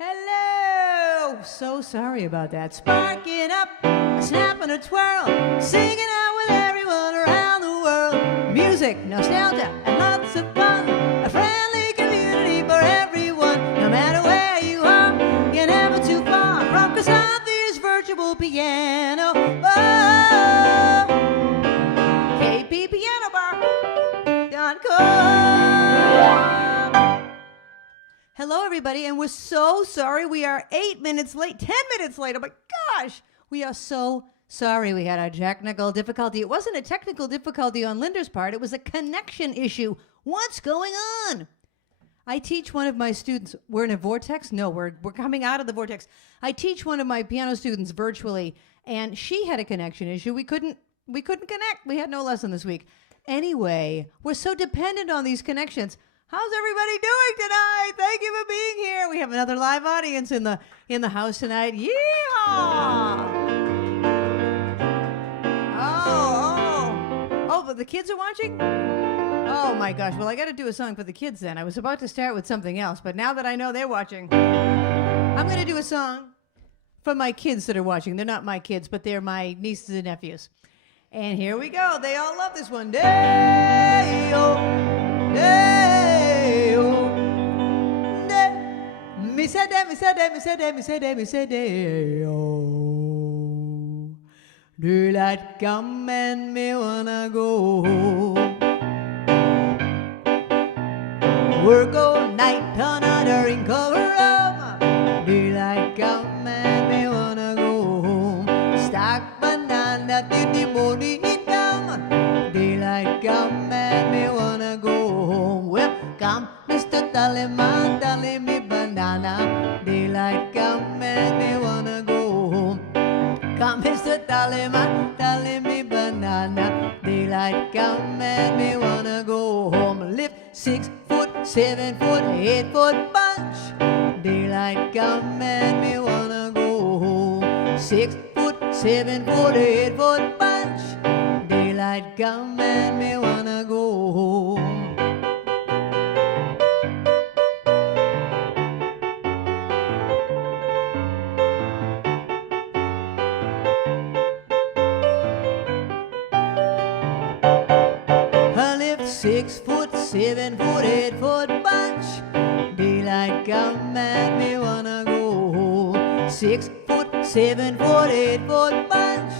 Hello! So sorry about that. Sparking up, a snap and a twirl, singing out with everyone around the world. Music, nostalgia, and lots of fun. A friendly community for everyone. No matter where you are, you're never too far from Krisanthi's virtual piano. Oh, kppianobar.com. Hello, everybody, and we're so sorry. We are 8 minutes late, 10 minutes late. Oh, my gosh. We are so sorry we had a technical difficulty. It wasn't a technical difficulty on Linda's part. It was a connection issue. What's going on? I teach one of my students. We're in a vortex? No, we're coming out of the vortex. I teach one of my piano students virtually, and she had a connection issue. We couldn't connect. We had no lesson this week. Anyway, we're so dependent on these connections. How's everybody doing tonight? Thank you for being here. We have another live audience in the house tonight. Yeehaw! Oh, but the kids are watching? Oh my gosh. Well, I got to do a song for the kids then. I was about to start with something else, but now that I know they're watching, I'm going to do a song for my kids that are watching. They're not my kids, but they're my nieces and nephews. And here we go. They all love this one. Day-o, day-o, day. Me say day, me say day, me say day, me say day, me say day-o. Daylight come and me wanna go home. Work all night on a ring cover up. Daylight come and me wanna go home. Stack banana till the morning come. Daylight come and me wanna go home. Well, come, Mr. Tallyman, tally me banana. Daylight come and me wanna go home. Come, Mr. Tallyman, tally me banana. Daylight come and me wanna go home. Lift 6 foot, 7 foot, 8 foot bunch. Daylight come and me wanna go home. 6 foot, 7 foot, 8 foot bunch. Daylight come and me wanna go home. I lift 6 foot, 7 foot, 8 foot bunch. Daylight come and me wanna go home. 6 foot, 7 foot, 8 foot bunch.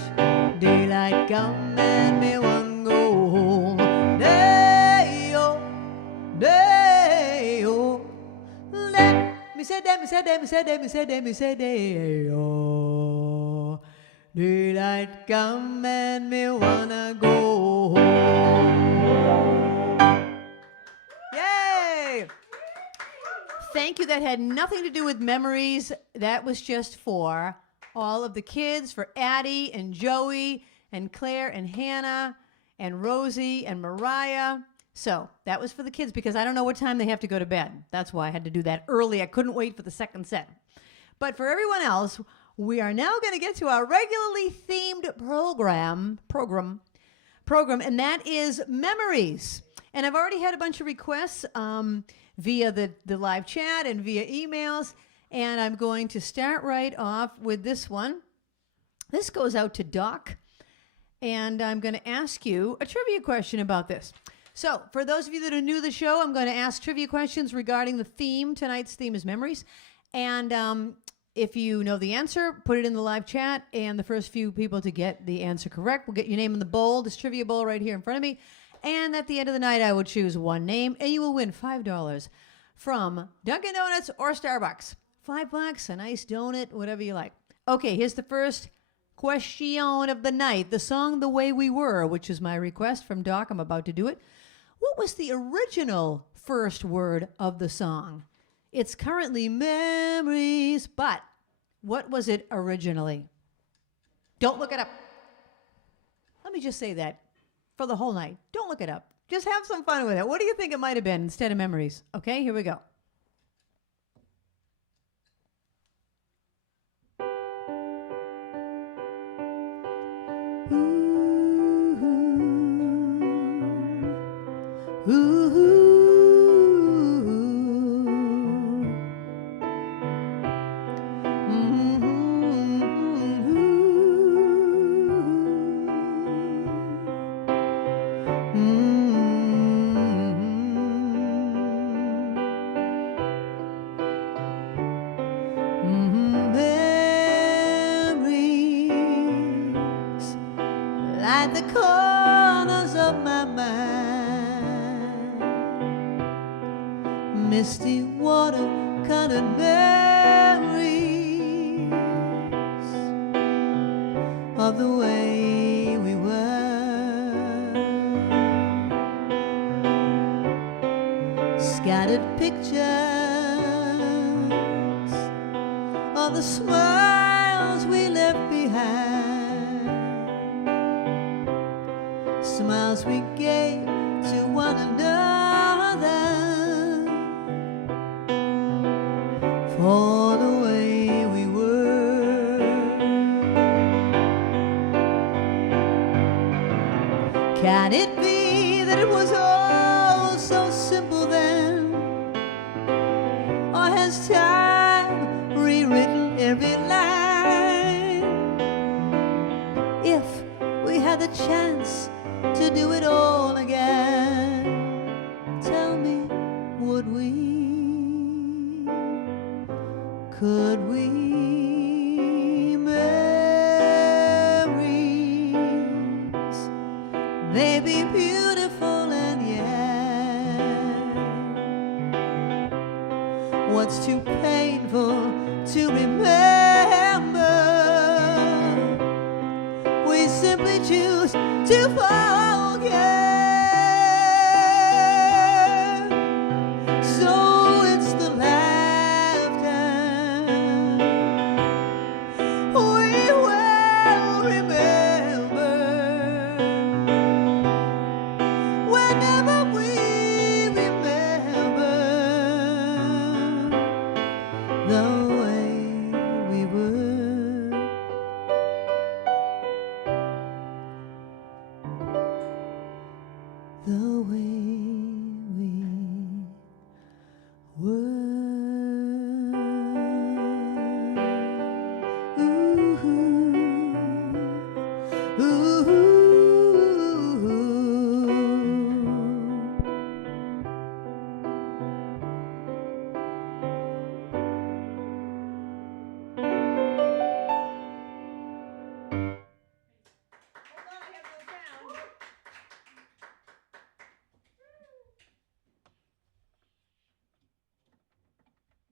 Daylight come and me wanna go home. Day-o, day-o, day. Me say day, me say day, me say day, me say day, me say day-o. Daylight come and me wanna go home. Yay! Thank you. That had nothing to do with memories. That was just for all of the kids, for Addie and Joey and Claire and Hannah and Rosie and Mariah. So that was for the kids because I don't know what time they have to go to bed. That's why I had to do that early. I couldn't wait for the second set. But for everyone else, we are now going to get to our regularly themed program, and that is memories. And I've already had a bunch of requests via the live chat and via emails. And I'm going to start right off with this one. This goes out to Doc. And I'm going to ask you a trivia question about this. So for those of you that are new to the show, I'm going to ask trivia questions regarding the theme. Tonight's theme is memories. And if you know the answer, put it in the live chat. And the first few people to get the answer correct will get your name in the bowl, this trivia bowl right here in front of me. And at the end of the night, I will choose one name, and you will win $5 from Dunkin' Donuts or Starbucks. $5, a nice donut, whatever you like. Okay, here's the first question of the night. The song The Way We Were, which is my request from Doc. I'm about to do it. What was the original first word of the song? It's currently memories, but what was it originally? Don't look it up. Let me just say that for the whole night. Don't look it up. Just have some fun with it. What do you think it might have been instead of memories? Okay, here we go. Ooh, ooh, ooh. light the corners of my mind. Misty water-colored memories of the way we were. Scattered pictures of the smiles we left behind, smiles we gave to one another for the way we were. Can it be that it was all so simple then? Or has time rewritten every line? If we had the chance to do it all again, tell me, would we? Could we? Memories may be beautiful, and yet what's too painful to remember, we simply choose to forget. So it's the laughter we will remember whenever we remember the way we were. The way we were. Ooh, ooh.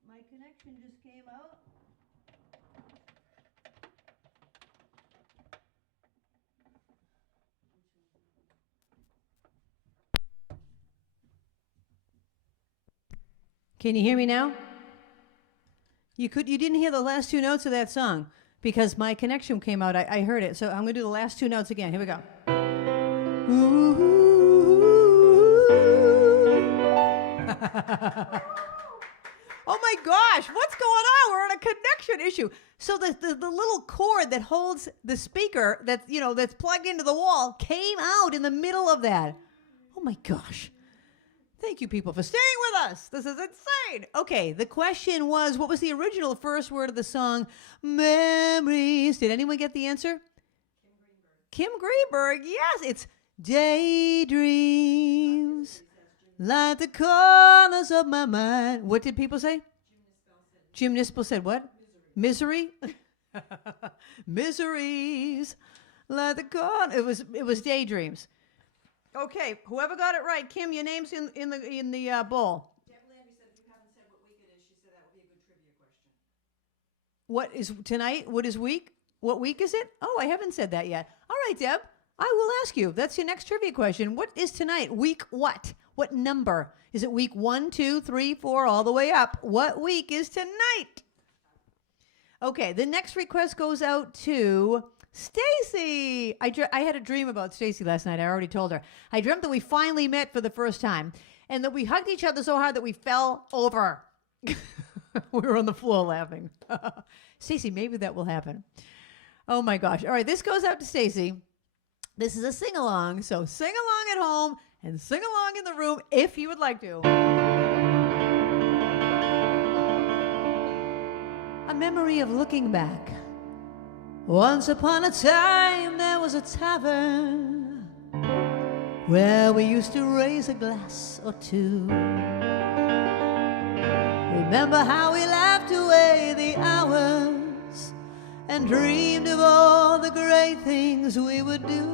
My connection just came out. Can you hear me now? You didn't hear the last two notes of that song because my connection came out. I heard it. So I'm going to do the last two notes again. Here we go. Oh my gosh, what's going on? We're on a connection issue. So the little cord that holds the speaker that's plugged into the wall came out in the middle of that. Oh my gosh. Thank you, people, for staying with us. This is insane. Okay, the question was, what was the original first word of the song? Memories. Did anyone get the answer? Kim Greenberg. Yes, it's daydreams. Like the corners of my mind. What did people say? Jim Nispel said what? Misery. Miseries. Like the corner. It was daydreams. Okay, whoever got it right, Kim, your name's in the bowl. Deb Landy said if you haven't said what week it is, she said that would be a good trivia question. What is tonight? What is week? What week is it? Oh, I haven't said that yet. All right, Deb, I will ask you. That's your next trivia question. What is tonight? Week what? What number? Is it week 1, 2, 3, 4, all the way up? What week is tonight? Okay, the next request goes out to Stacy. I had a dream about Stacy last night. I already told her. I dreamt that we finally met for the first time and that we hugged each other so hard that we fell over. We were on the floor laughing. Stacy, maybe that will happen. Oh my gosh. All right, this goes out to Stacy. This is a sing-along, so sing along at home and sing along in the room if you would like to. A memory of looking back. Once upon a time there was a tavern where we used to raise a glass or two. Remember how we laughed away the hours and dreamed of all the great things we would do.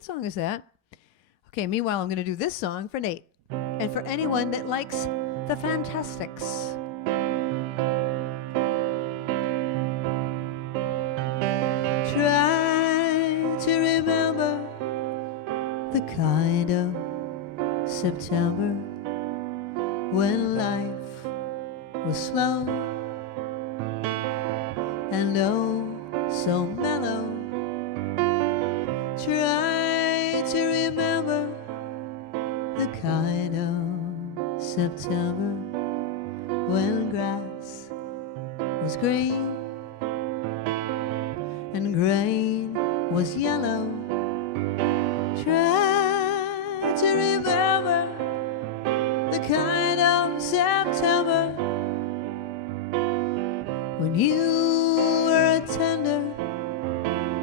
What song is that? Okay, meanwhile, I'm going to do this song for Nate. And for anyone that likes the Fantastics. Try to remember the kind of September when life was slow and oh so mellow. Try to remember the kind of September when grass was green and grain was yellow. Try to remember the kind of September when you were a tender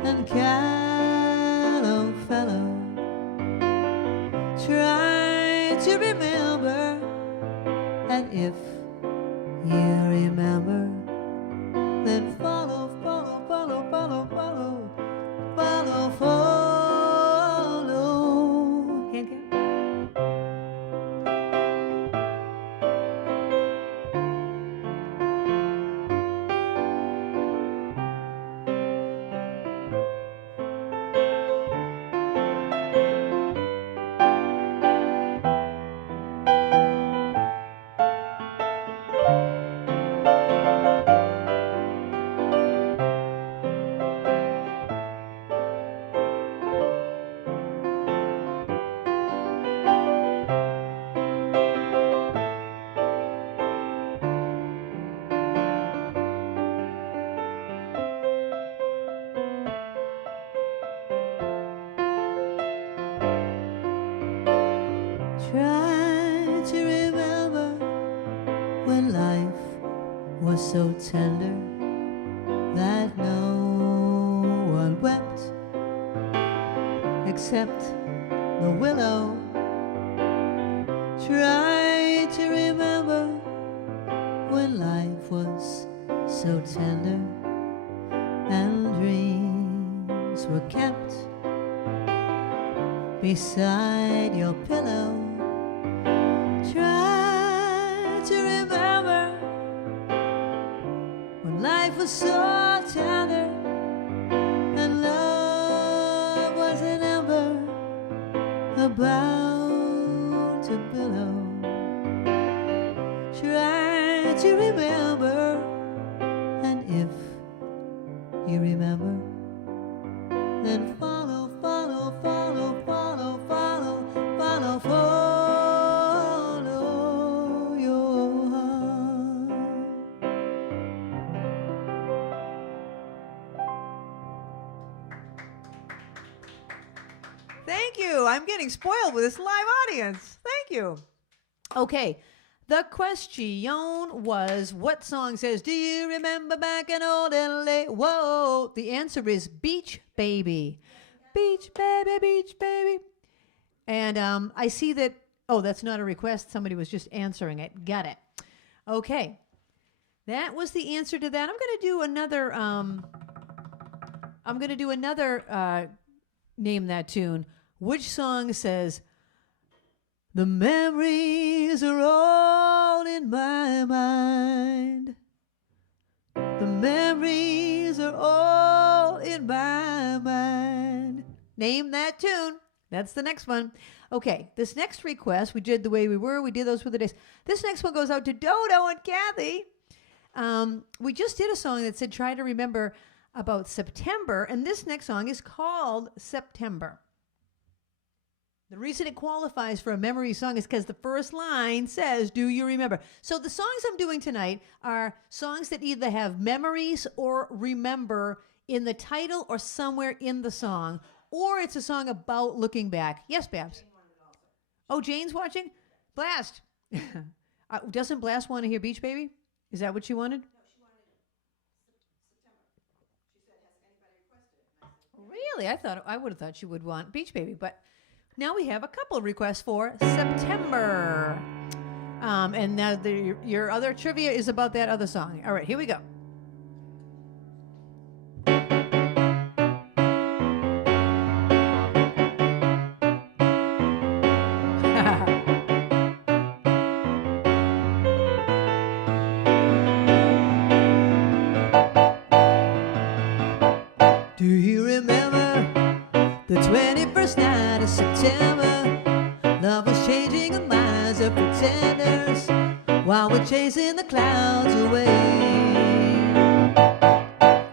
and callow fellow. Try to remember, and if you remember, then follow, follow, follow, follow, follow, follow, follow. Hand clap. Try to remember when life was so tender that no one wept except the willow. Try to remember when life was so tender and dreams were kept beside your pillow. Try to remember when life was so tender and love was an ember about to billow. Try to remember, and if you remember, then follow, follow, follow, follow, follow, follow, follow your heart. Thank you. I'm getting spoiled with this live audience. Thank you. Okay. The question was, what song says, do you remember back in old LA? Whoa. The answer is Beach Baby. Beach Baby, Beach Baby. And I see that, oh, that's not a request. Somebody was just answering it. Got it. Okay. That was the answer to that. I'm going to do another name that tune. Which song says, the memories are all in my mind. The memories are all in my mind. Name that tune. That's the next one. Okay, this next request, we did The Way We Were. We did Those Were the Days. This next one goes out to Dodo and Kathy. We just did a song that said, try to remember about September. And this next song is called September. The reason it qualifies for a memory song is because the first line says, do you remember? So the songs I'm doing tonight are songs that either have memories or remember in the title or somewhere in the song, or it's a song about looking back. Yes, Babs? Oh, Jane's watching? Blast. Doesn't Blast want to hear Beach Baby? Is that what she wanted? No, she wanted September. She said, has anybody requested it? And I said, Really? I would have thought she would want Beach Baby, but now we have a couple of requests for September. And now your other trivia is about that other song. All right, here we go. pretenders while we're chasing the clouds away.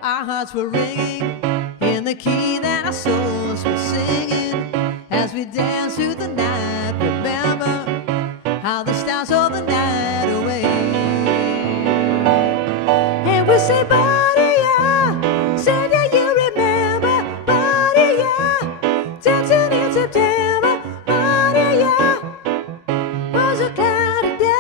Our hearts were ringing in the key that our souls were singing as we danced through the night. Remember how the stars hold the night away. And we say, buddy, yeah, say that you remember, buddy, yeah, dancing in September, buddy, yeah, was a cloudy day.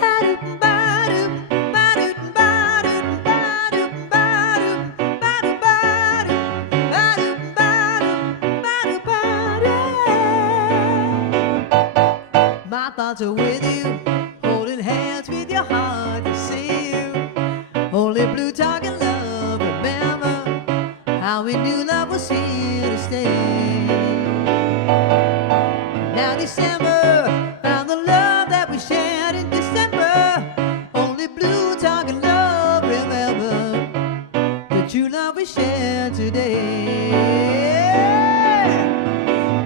Ba-doop, ba-doop, ba-doop, ba-doop, ba-doop, ba-doop, ba-doop, ba-doop, ba-doop, ba-doop, ba-doop. My thoughts are with you, holding hands with your heart to see you. Only blue talking love, remember how we knew love was here to stay. Now December found the love that we shared in December. Only blue talking love, remember the true love we shared today.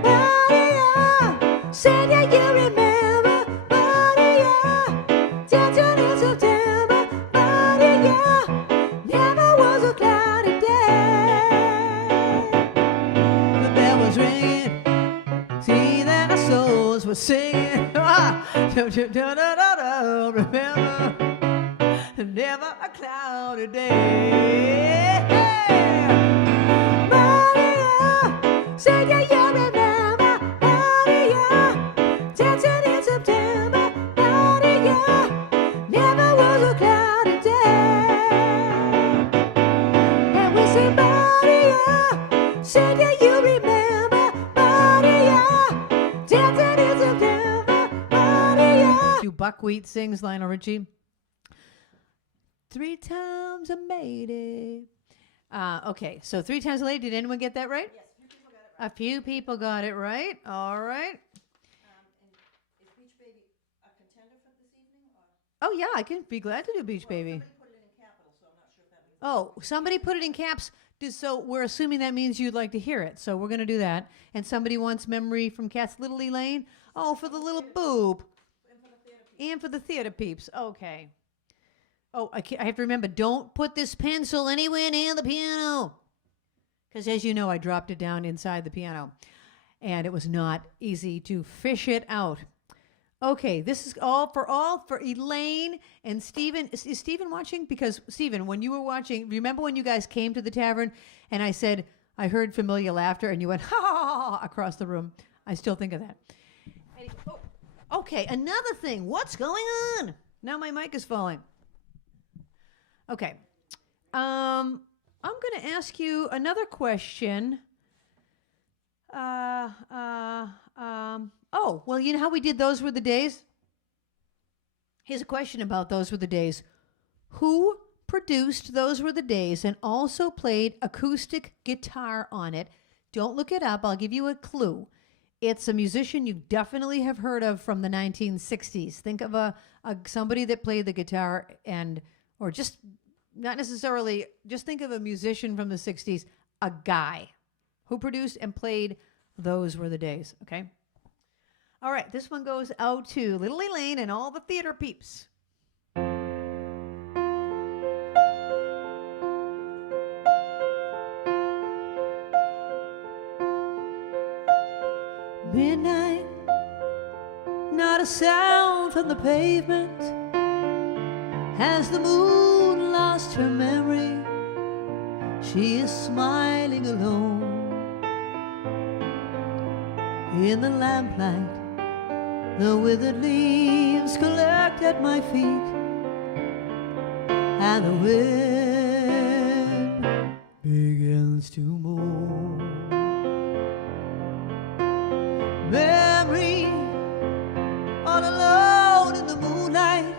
Buddy, yeah, say that you remember, buddy, yeah, dancing in September, buddy, yeah, never was a cloudy day. The bell was ringing, see that our souls were singing. Remember, never a cloudy day. Buddy, yeah, say that you remember, buddy, yeah, dancing in September, buddy, yeah, never was a cloudy day. And we say, buddy, yeah, say that you remember, buddy, yeah, dancing in September, buddy, yeah. Do Buckwheat sings Lionel Richie. 3 times I made it. Okay, so 3 times a lady. Did anyone get that right? Yes, few people got it right. A few people got it right. All right. And is Beach Baby a contender for this evening? Or? Oh, yeah, I can be glad to do Beach Baby. Somebody put it in capital, so I'm not sure if that means. Oh, somebody put it in caps. So we're assuming that means you'd like to hear it. So we're going to do that. And somebody wants Memory from Cats Little Elaine. Oh, for the little boob. And for the theater peeps. Okay. Oh, I have to remember, don't put this pencil anywhere near the piano. Because as you know, I dropped it down inside the piano. And it was not easy to fish it out. Okay, this is all for Elaine and Stephen. Is Stephen watching? Because, Stephen, when you were watching, remember when you guys came to the tavern and I said, I heard familiar laughter and you went, ha, ha, ha, ha, across the room. I still think of that. Okay, another thing. What's going on? Now my mic is falling. Okay. I'm going to ask you another question. Oh, well, you know how we did Those Were the Days? Here's a question about Those Were the Days. Who produced Those Were the Days and also played acoustic guitar on it? Don't look it up. I'll give you a clue. It's a musician you definitely have heard of from the 1960s. Think of somebody that played the guitar or just not necessarily, just think of a musician from the 60s, a guy who produced and played Those Were the Days, okay? All right, this one goes out to Little Elaine and all the theater peeps. Midnight, not a sound from the pavement. Has the moon lost her memory? She is smiling alone. In the lamplight, the withered leaves collect at my feet, and the wind begins to moan. Memory, all alone in the moonlight,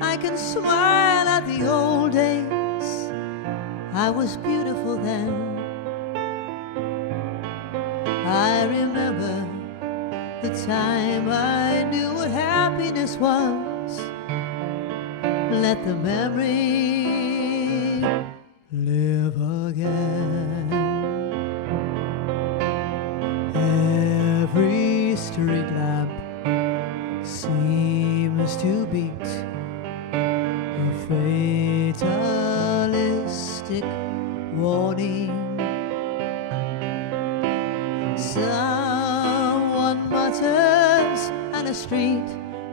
I can smile at the old days. I was beautiful then. I remember the time I knew what happiness was. Let the memory live again. street lamp seems to beat a fatalistic warning. Someone mutters and a street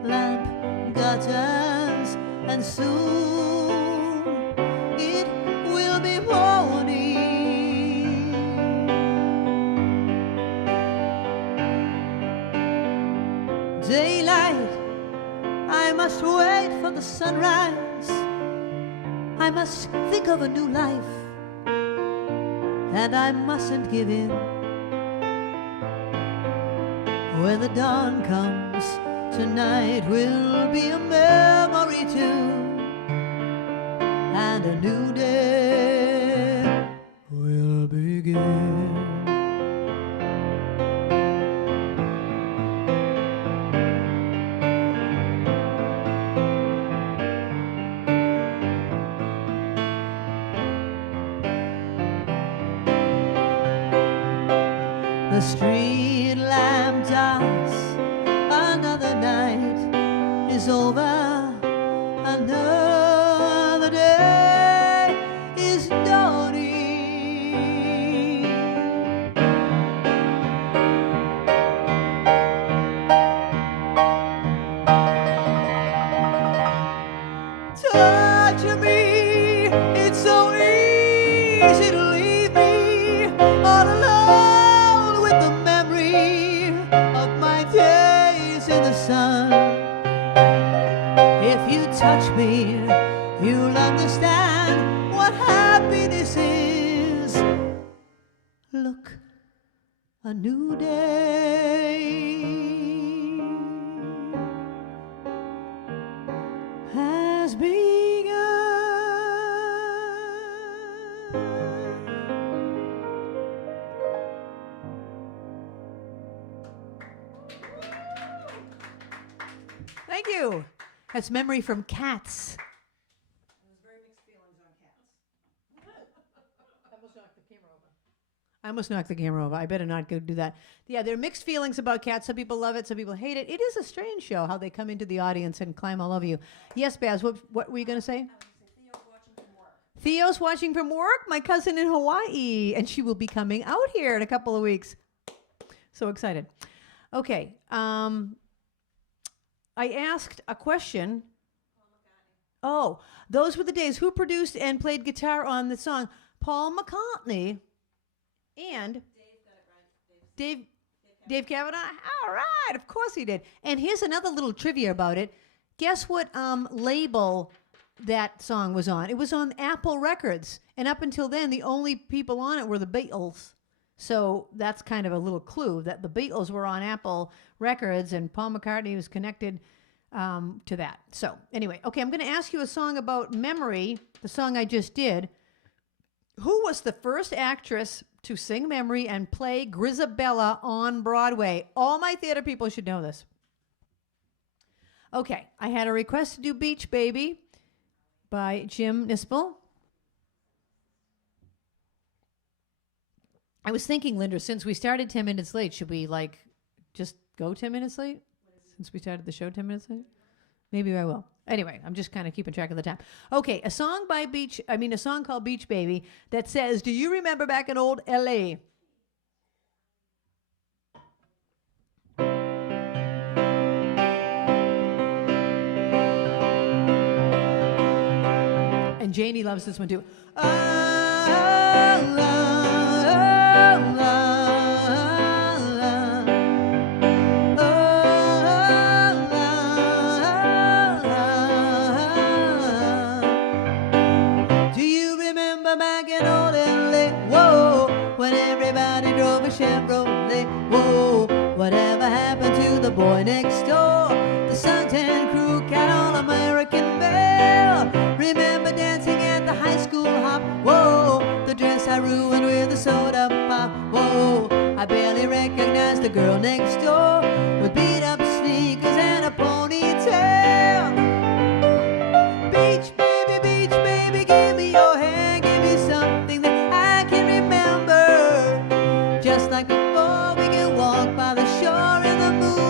lamp gutters, and soon it will be morning. Daylight, I must wait for the sunrise. I must think of a new life, and I mustn't give in. When the dawn comes, tonight will be a memory too, and a new day will begin. The street lamp dies, another night is over, another day is dawning. Touch me, it's so easy to leave me all alone with the memory of my days in the sun. If you touch me, you'll understand what happiness is. Look, a new day has begun. Thank you. That's Memory from Cats. There's very mixed feelings on cats. I almost knocked the camera over. I almost knocked the camera over. I better not go do that. Yeah, there are mixed feelings about Cats. Some people love it. Some people hate it. It is a strange show how they come into the audience and climb all over you. Yes, Baz, what were you going to say? Theo's watching from work. Theo's watching from work, my cousin in Hawaii, and she will be coming out here in a couple of weeks. So excited. Okay. I asked a question. Oh, those were the days. Who produced and played guitar on the song? Paul McCartney and Dave Cavanaugh. All right, of course he did. And here's another little trivia about it. Guess what label that song was on? It was on Apple Records. And up until then, the only people on it were the Beatles. So that's kind of a little clue that the Beatles were on Apple Records and Paul McCartney was connected to that. So anyway, okay, I'm going to ask you a song about Memory, the song I just did. Who was the first actress to sing Memory and play Grisabella on Broadway? All my theater people should know this. Okay, I had a request to do Beach Baby by Jim Nispel. I was thinking, Linda, since we started 10 minutes late, should we just go 10 minutes late? Since we started the show 10 minutes late? Maybe I will. Anyway, I'm just kind of keeping track of the time. Okay, a song called Beach Baby that says, do you remember back in old LA? And Janie loves this one too. Chevrolet, whoa, whatever happened to the boy next door? The suntan crew cat all-American belle. Remember dancing at the high school hop? Whoa, the dress I ruined with the soda pop. Whoa, I barely recognized the girl next door with beat-up sneakers and a ponytail. Beach baby, give me your hand, give me something that I can remember. Just like before, we can walk by the shore in the moon.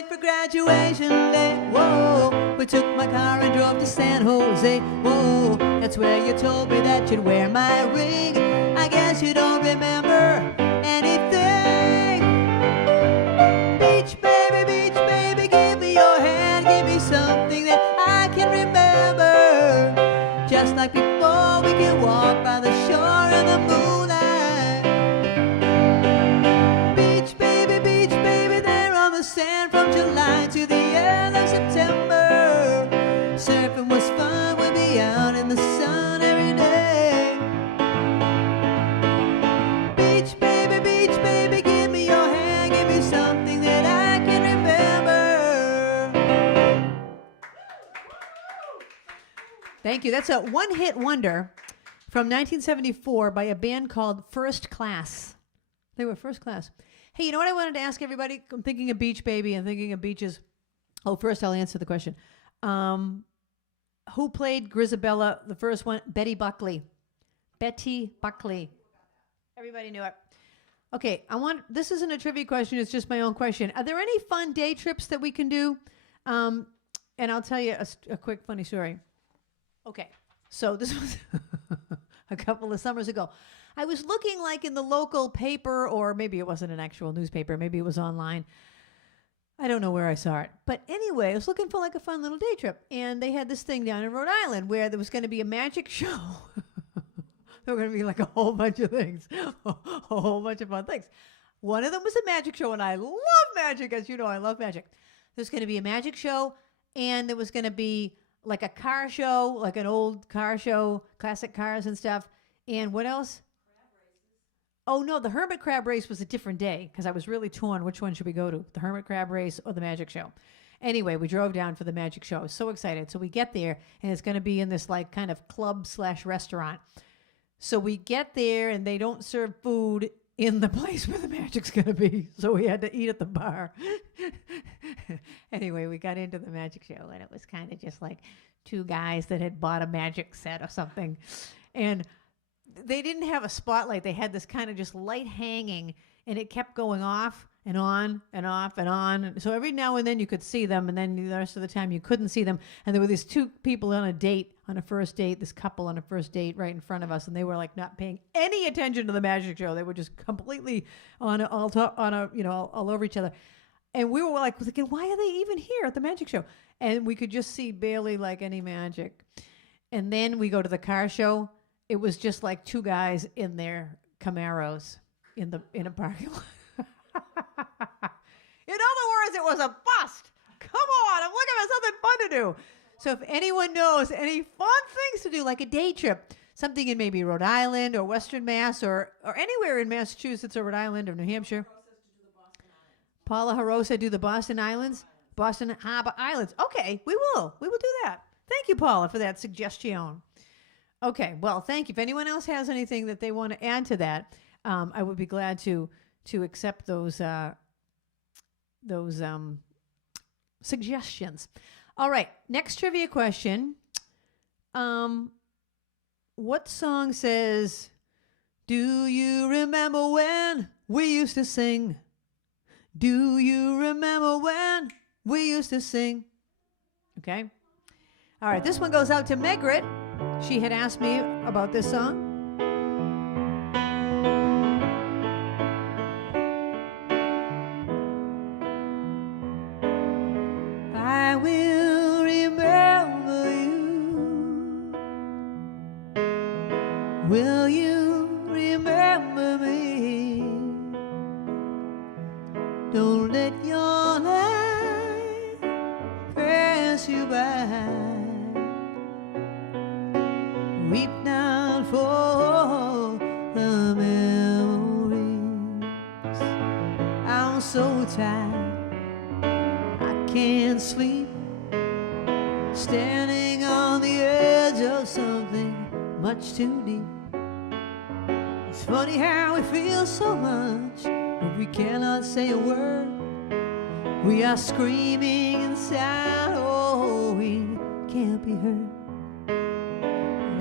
late for graduation day. Whoa, we took my car and drove to San Jose. Whoa, that's where you told me that you'd wear my ring. I guess you don't remember anything. Beach baby, give me your hand. Give me something that I can remember. Just like before, we can walk by the shore in the moonlight. Beach baby, there on the sand from July to the end of September. Surfing was fun, we'd be out in the sun every day. Beach baby, give me your hand, give me something that I can remember. Thank you. That's a one-hit wonder from 1974 by a band called First Class. They were First Class. Hey, you know what I wanted to ask everybody? I'm thinking of Beach Baby and thinking of beaches. Oh, first I'll answer the question. Who played Grisabella, the first one? Betty Buckley. Betty Buckley. Everybody knew it. Okay, this isn't a trivia question, it's just my own question. Are there any fun day trips that we can do? And I'll tell you a quick funny story. Okay, so this was a couple of summers ago. I was looking like in the local paper, or maybe it wasn't an actual newspaper, maybe it was online. I don't know where I saw it. But anyway, I was looking for like a fun little day trip. And they had this thing down in Rhode Island where there was going to be a magic show. There were going to be like a whole bunch of things, a whole bunch of fun things. One of them was a magic show, and I love magic. As you know, I love magic. There's going to be a magic show, and there was going to be like a car show, like an old car show, classic cars and stuff. And what else? Oh, no, the Hermit Crab Race was a different day because I was really torn. Which one should we go to? The Hermit Crab Race or the Magic Show? Anyway, we drove down for the Magic Show. I was so excited. So we get there, and it's going to be in this like kind of club/restaurant. So we get there, and they don't serve food in the place where the magic's going to be. So we had to eat at the bar. Anyway, we got into the Magic Show, and it was kind of just like two guys that had bought a magic set or something. And they didn't have a spotlight. They had this kind of just light hanging, and it kept going off and on and off and on. So every now and then you could see them, and then the rest of the time you couldn't see them. And there were these two people on a first date, this couple on a first date right in front of us, and they were like not paying any attention to the magic show. They were just completely all over each other. And we were like thinking, why are they even here at the magic show? And we could just see barely like any magic. And then we go to the car show. It was just like two guys in their Camaros in a parking lot. In other words, it was a bust. Come on, I'm looking for something fun to do. So if anyone knows any fun things to do, like a day trip, something in maybe Rhode Island or Western Mass or anywhere in Massachusetts or Rhode Island or New Hampshire. Paula Harosa do the Boston Islands, Boston Harbor Islands. Okay, we will do that. Thank you, Paula, for that suggestion. Okay, well, thank you. If anyone else has anything that they want to add to that, I would be glad to accept those suggestions. All right, next trivia question. What song says, "Do you remember when we used to sing? Do you remember when we used to sing?" Okay. All right, this one goes out to Megrit. She had asked me about this song. I will remember you. Will you remember me? Don't let your life pass you by. Weep not for the memories. I'm so tired, I can't sleep. Standing on the edge of something much too deep. It's funny how we feel so much, but we cannot say a word. We are screaming inside, oh, we can't be heard.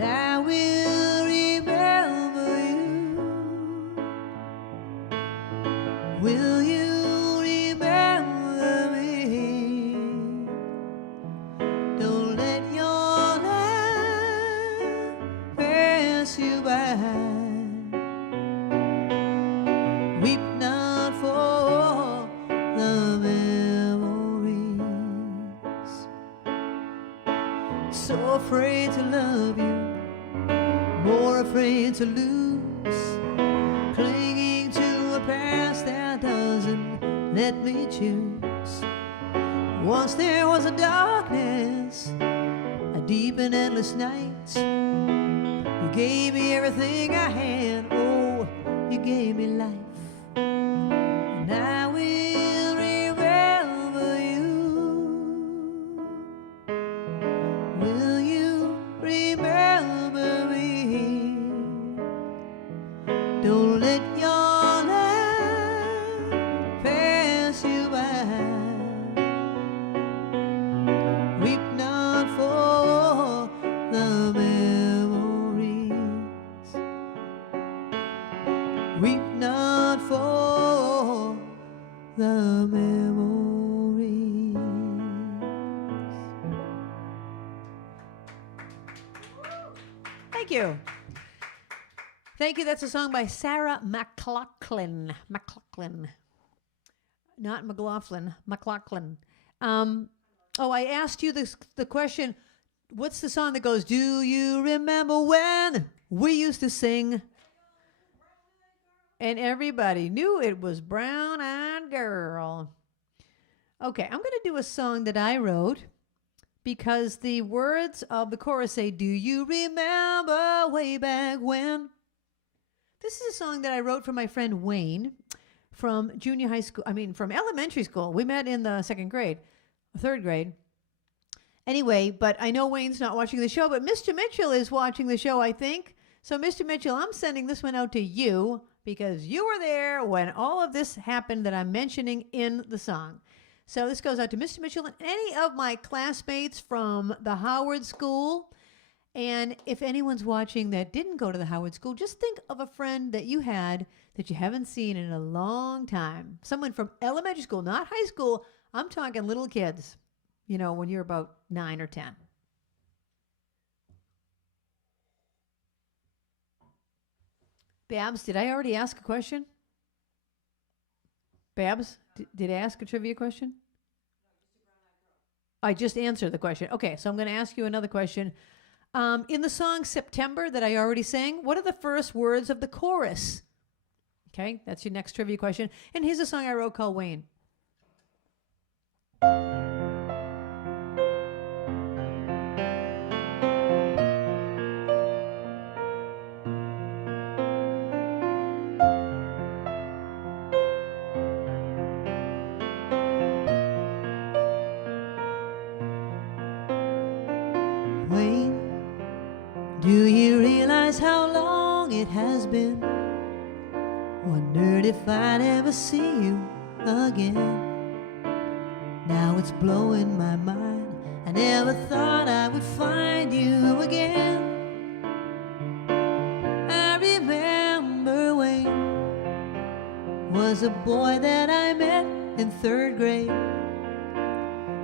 I will remember you. Will you remember me? so afraid to love you, more afraid to lose, clinging to a past that doesn't let me choose. Once there was a darkness, a deep and endless night. You gave me everything I had, oh, you gave me life. And I will remember you. Will you remember me? Don't let your life pass you by. Weep not for the memories. Weep not for the memories. Thank you. Thank you. That's a song by Sarah McLachlan. Not McLaughlin, McLachlan. I asked you the question, what's the song that goes, do you remember when we used to sing? And everybody knew it was Brown Eyed Girl. Okay, I'm going to do a song that I wrote because the words of the chorus say, do you remember way back when? This is a song that I wrote for my friend Wayne from from elementary school. We met in the third grade. Anyway, but I know Wayne's not watching the show, but Mr. Mitchell is watching the show, I think. So, Mr. Mitchell, I'm sending this one out to you because you were there when all of this happened that I'm mentioning in the song. So this goes out to Mr. Mitchell and any of my classmates from the Howard School. And if anyone's watching that didn't go to the Howard School, just think of a friend that you had that you haven't seen in a long time. Someone from elementary school, not high school. I'm talking little kids, when you're about 9 or 10. Babs, did I already ask a question? Babs, did I ask a trivia question? I just answered the question. Okay, so I'm going to ask you another question. In the song September that I already sang, what are the first words of the chorus? Okay, that's your next trivia question. And here's a song I wrote called Wayne. Wayne, do you realize how long it has been? Wondered if I'd ever see you again. Now it's blowing my mind. I never thought I would find you again. I remember Wayne was a boy that I met in third grade.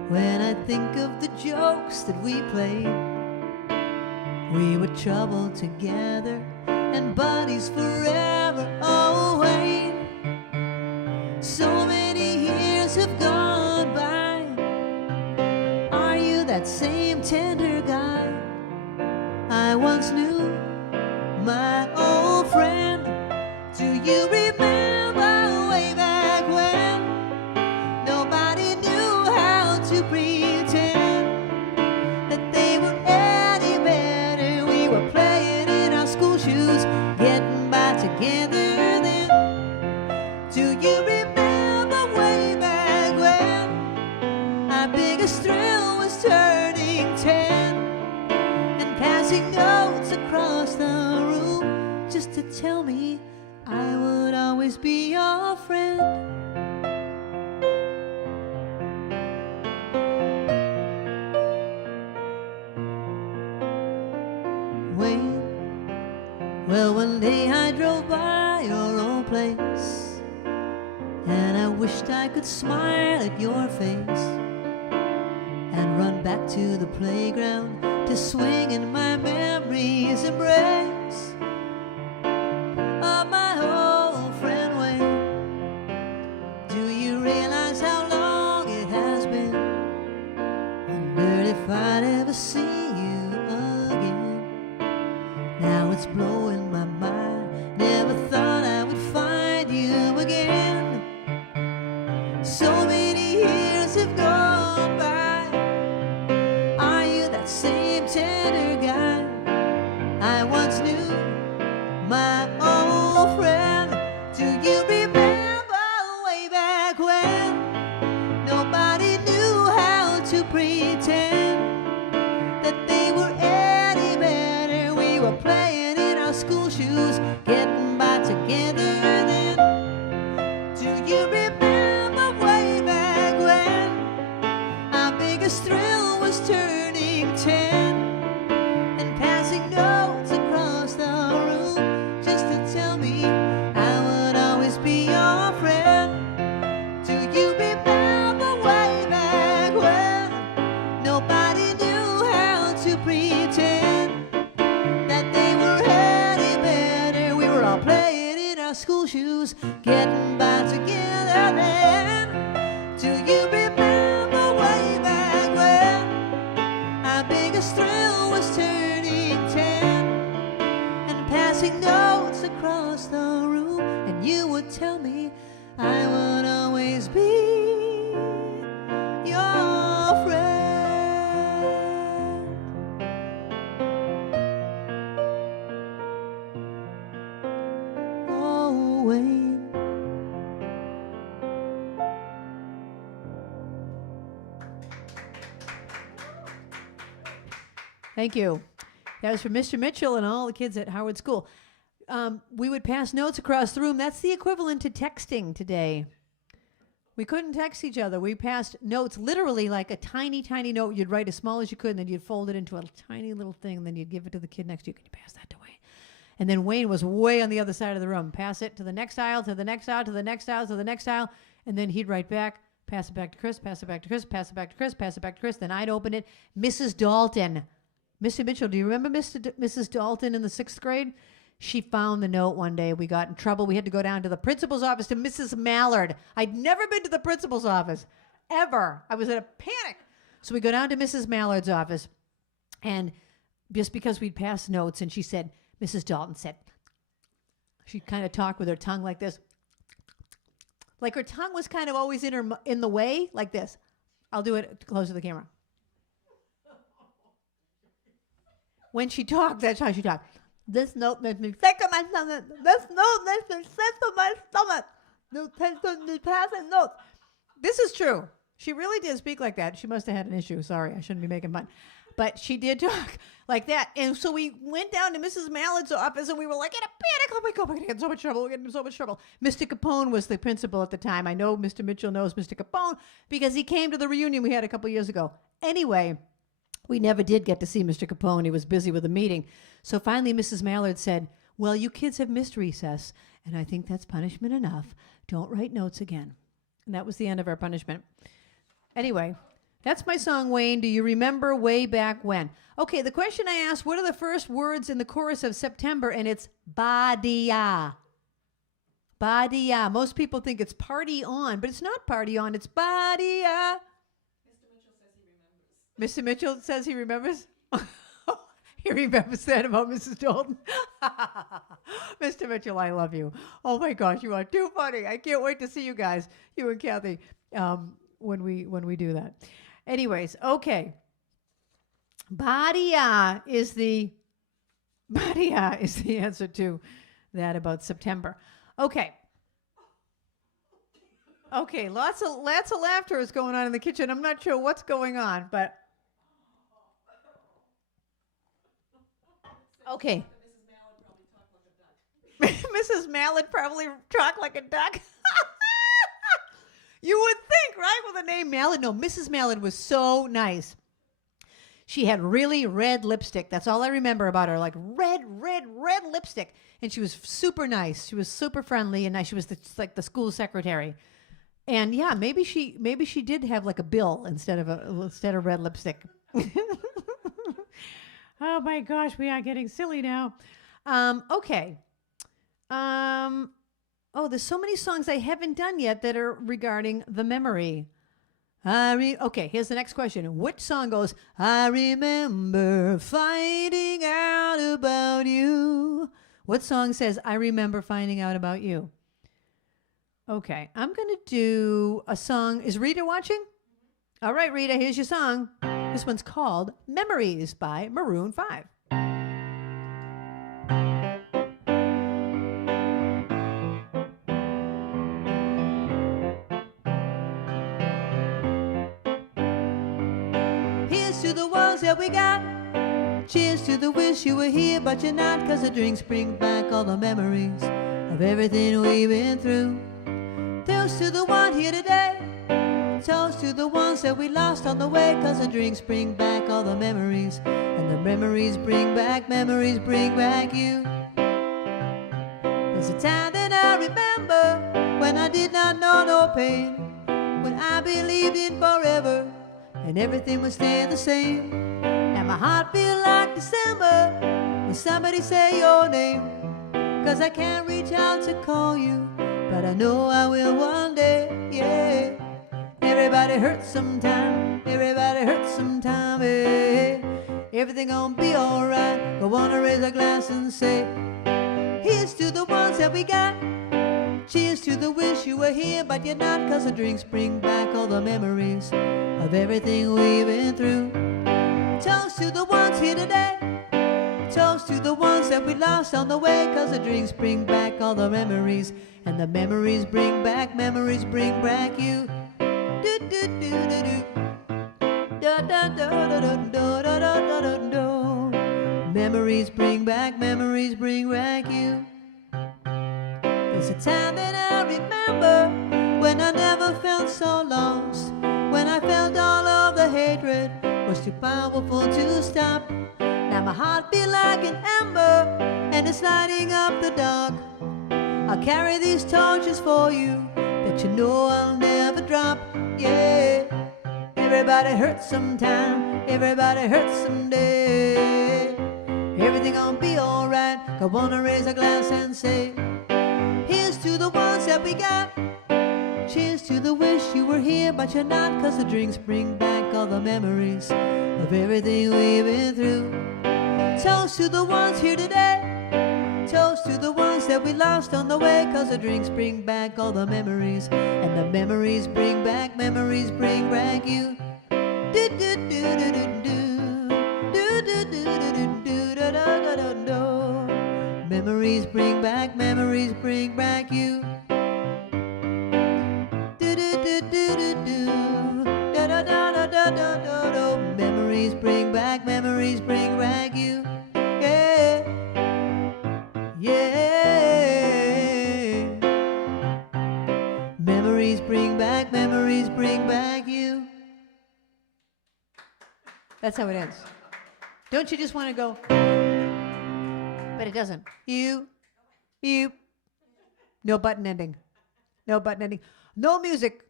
When I think of the jokes that we played, we were troubled together and buddies forever. Oh, Wayne, so many years have gone by. Are you that same tender guy I once knew? My old friend, do you remember way back when nobody knew how to pretend that they were any better? We were playing in our school shoes, getting by together then. Do you remember way back when our biggest thrill was turning 10 and passing notes across the room just to tell me I would always be your friend? Wayne, well, one day I drove by your old place and I wished I could smile at your face and run back to the playground to swing in my memory's embrace of my old friend Wayne. Do you realize how long it has been? Wondered if I'd ever see you it's blowing my mind. Never thought I would find you again. So many years have gone by. Are you that same tender guy I once knew, my old friend? Do you remember way back when nobody knew how to pretend that they were any better? We were playing in our school shoes, getting by together then. Do you remember way back when our biggest thrill was turning 10 and passing notes across the room just to tell me I would always be your friend? Do you remember way back when nobody knew how to pretend that they were any better? We were all playing in our school shoes, getting by together then. Do you remember way back when our biggest thrill was turning 10 and passing notes across the room, and you would tell me I would always be your friend? Oh, Wayne. Thank you. That was for Mr. Mitchell and all the kids at Howard School. We would pass notes across the room. That's the equivalent to texting today. We couldn't text each other. We passed notes, literally like a tiny, tiny note. You'd write as small as you could, and then you'd fold it into a tiny little thing, and then you'd give it to the kid next to you. Can you pass that to Wayne? And then Wayne was way on the other side of the room. Pass it to the next aisle, to the next aisle, to the next aisle, to the next aisle, and then he'd write back, pass it back to Chris, pass it back to Chris, pass it back to Chris, pass it back to Chris. Then I'd open it. Mrs. Dalton. Mr. Mitchell, do you remember Mrs. Dalton in the 6th grade? She found the note one day. We got in trouble. We had to go down to the principal's office, to Mrs. Mallard. I'd never been to the principal's office, ever. I was in a panic. So we go down to Mrs. Mallard's office, and just because we'd passed notes, and she said, Mrs. Dalton said, she kind of talked with her tongue like this. Like her tongue was kind of always in the way, like this. I'll do it close to the camera. When she talked, that's how she talked. This note makes me sick to my stomach. This note makes me sick to my stomach. You passing notes. This is true. She really did speak like that. She must have had an issue. Sorry, I shouldn't be making fun. But she did talk like that. And so we went down to Mrs. Mallard's office, and we were like in a panic. Oh my God, we're going to get in so much trouble. We're getting in so much trouble. Mr. Capone was the principal at the time. I know Mr. Mitchell knows Mr. Capone because he came to the reunion we had a couple years ago. Anyway, we never did get to see Mr. Capone. He was busy with a meeting. So finally, Mrs. Mallard said, well, you kids have missed recess, and I think that's punishment enough. Don't write notes again. And that was the end of our punishment. Anyway, that's my song, Wayne. Do you remember way back when? Okay, the question I asked, what are the first words in the chorus of September? And it's Badia. Badia. Most people think it's party on, but it's not party on. It's Badia. Mr. Mitchell says he remembers? He remembers that about Mrs. Dalton. Mr. Mitchell, I love you. Oh my gosh, you are too funny. I can't wait to see you guys, you and Kathy, when we do that. Anyways, okay. Badia is the answer to that about September. Okay. Okay, lots of laughter is going on in the kitchen. I'm not sure what's going on, but okay. Mrs. Mallard probably talked like a duck. You would think, right, with the name Mallard? No, Mrs. Mallard was so nice. She had really red lipstick. That's all I remember about her, like red lipstick. And she was super nice. She was super friendly and nice. She was like the school secretary. And yeah, maybe she did have like a bill instead of red lipstick. Oh my gosh, we are getting silly now. Okay. Oh, there's so many songs I haven't done yet that are regarding the memory. Okay, here's the next question. Which song goes, I remember finding out about you? What song says, I remember finding out about you? Okay, I'm going to do a song. Is Rita watching? All right, Rita, here's your song. This one's called Memories by Maroon 5. Here's to the ones that we got. Cheers to the wish you were here, but you're not, 'cause the drinks bring back all the memories of everything we've been through. Toast to the one here today. Toast to the ones that we lost on the way, 'cause the drinks bring back all the memories, and the memories bring back you. There's a time that I remember when I did not know no pain, when I believed in forever and everything would stay the same. And my heart feel like December when somebody say your name, 'cause I can't reach out to call you, but I know I will one day, yeah. Everybody hurts sometime, yeah. Everything gonna be alright. I wanna raise a glass and say, here's to the ones that we got. Cheers to the wish you were here, but you're not, 'cause the drinks bring back all the memories of everything we've been through. Toast to the ones here today. Toast to the ones that we lost on the way, 'cause the drinks bring back all the memories, and the memories bring back you. Do do do do do. Da da da da da da da da da da. Memories bring back you. There's a time that I remember when I never felt so lost, when I felt all of the hatred was too powerful to stop. Now my heart feel like an ember, and it's lighting up the dark. I'll carry these torches for you that you know I'll never drop, yeah. Everybody hurts sometime, everybody hurts someday. Everything gonna be alright. I wanna raise a glass and say, here's to the ones that we got. Cheers to the wish you were here, but you're not, 'cause the drinks bring back all the memories of everything we've been through. Toast to the ones here today. Toast to the ones that we lost on the way, 'cause the drinks bring back all the memories, and the memories bring back you. Do do do do do do. Do do do do do do da da da da da. Memories bring back you. Do do do do do do. Da da da da da da da. Memories bring back you. Yeah. Yeah. Memories bring back you. That's how it ends. Don't you just want to go? But it doesn't. You. No button ending. No music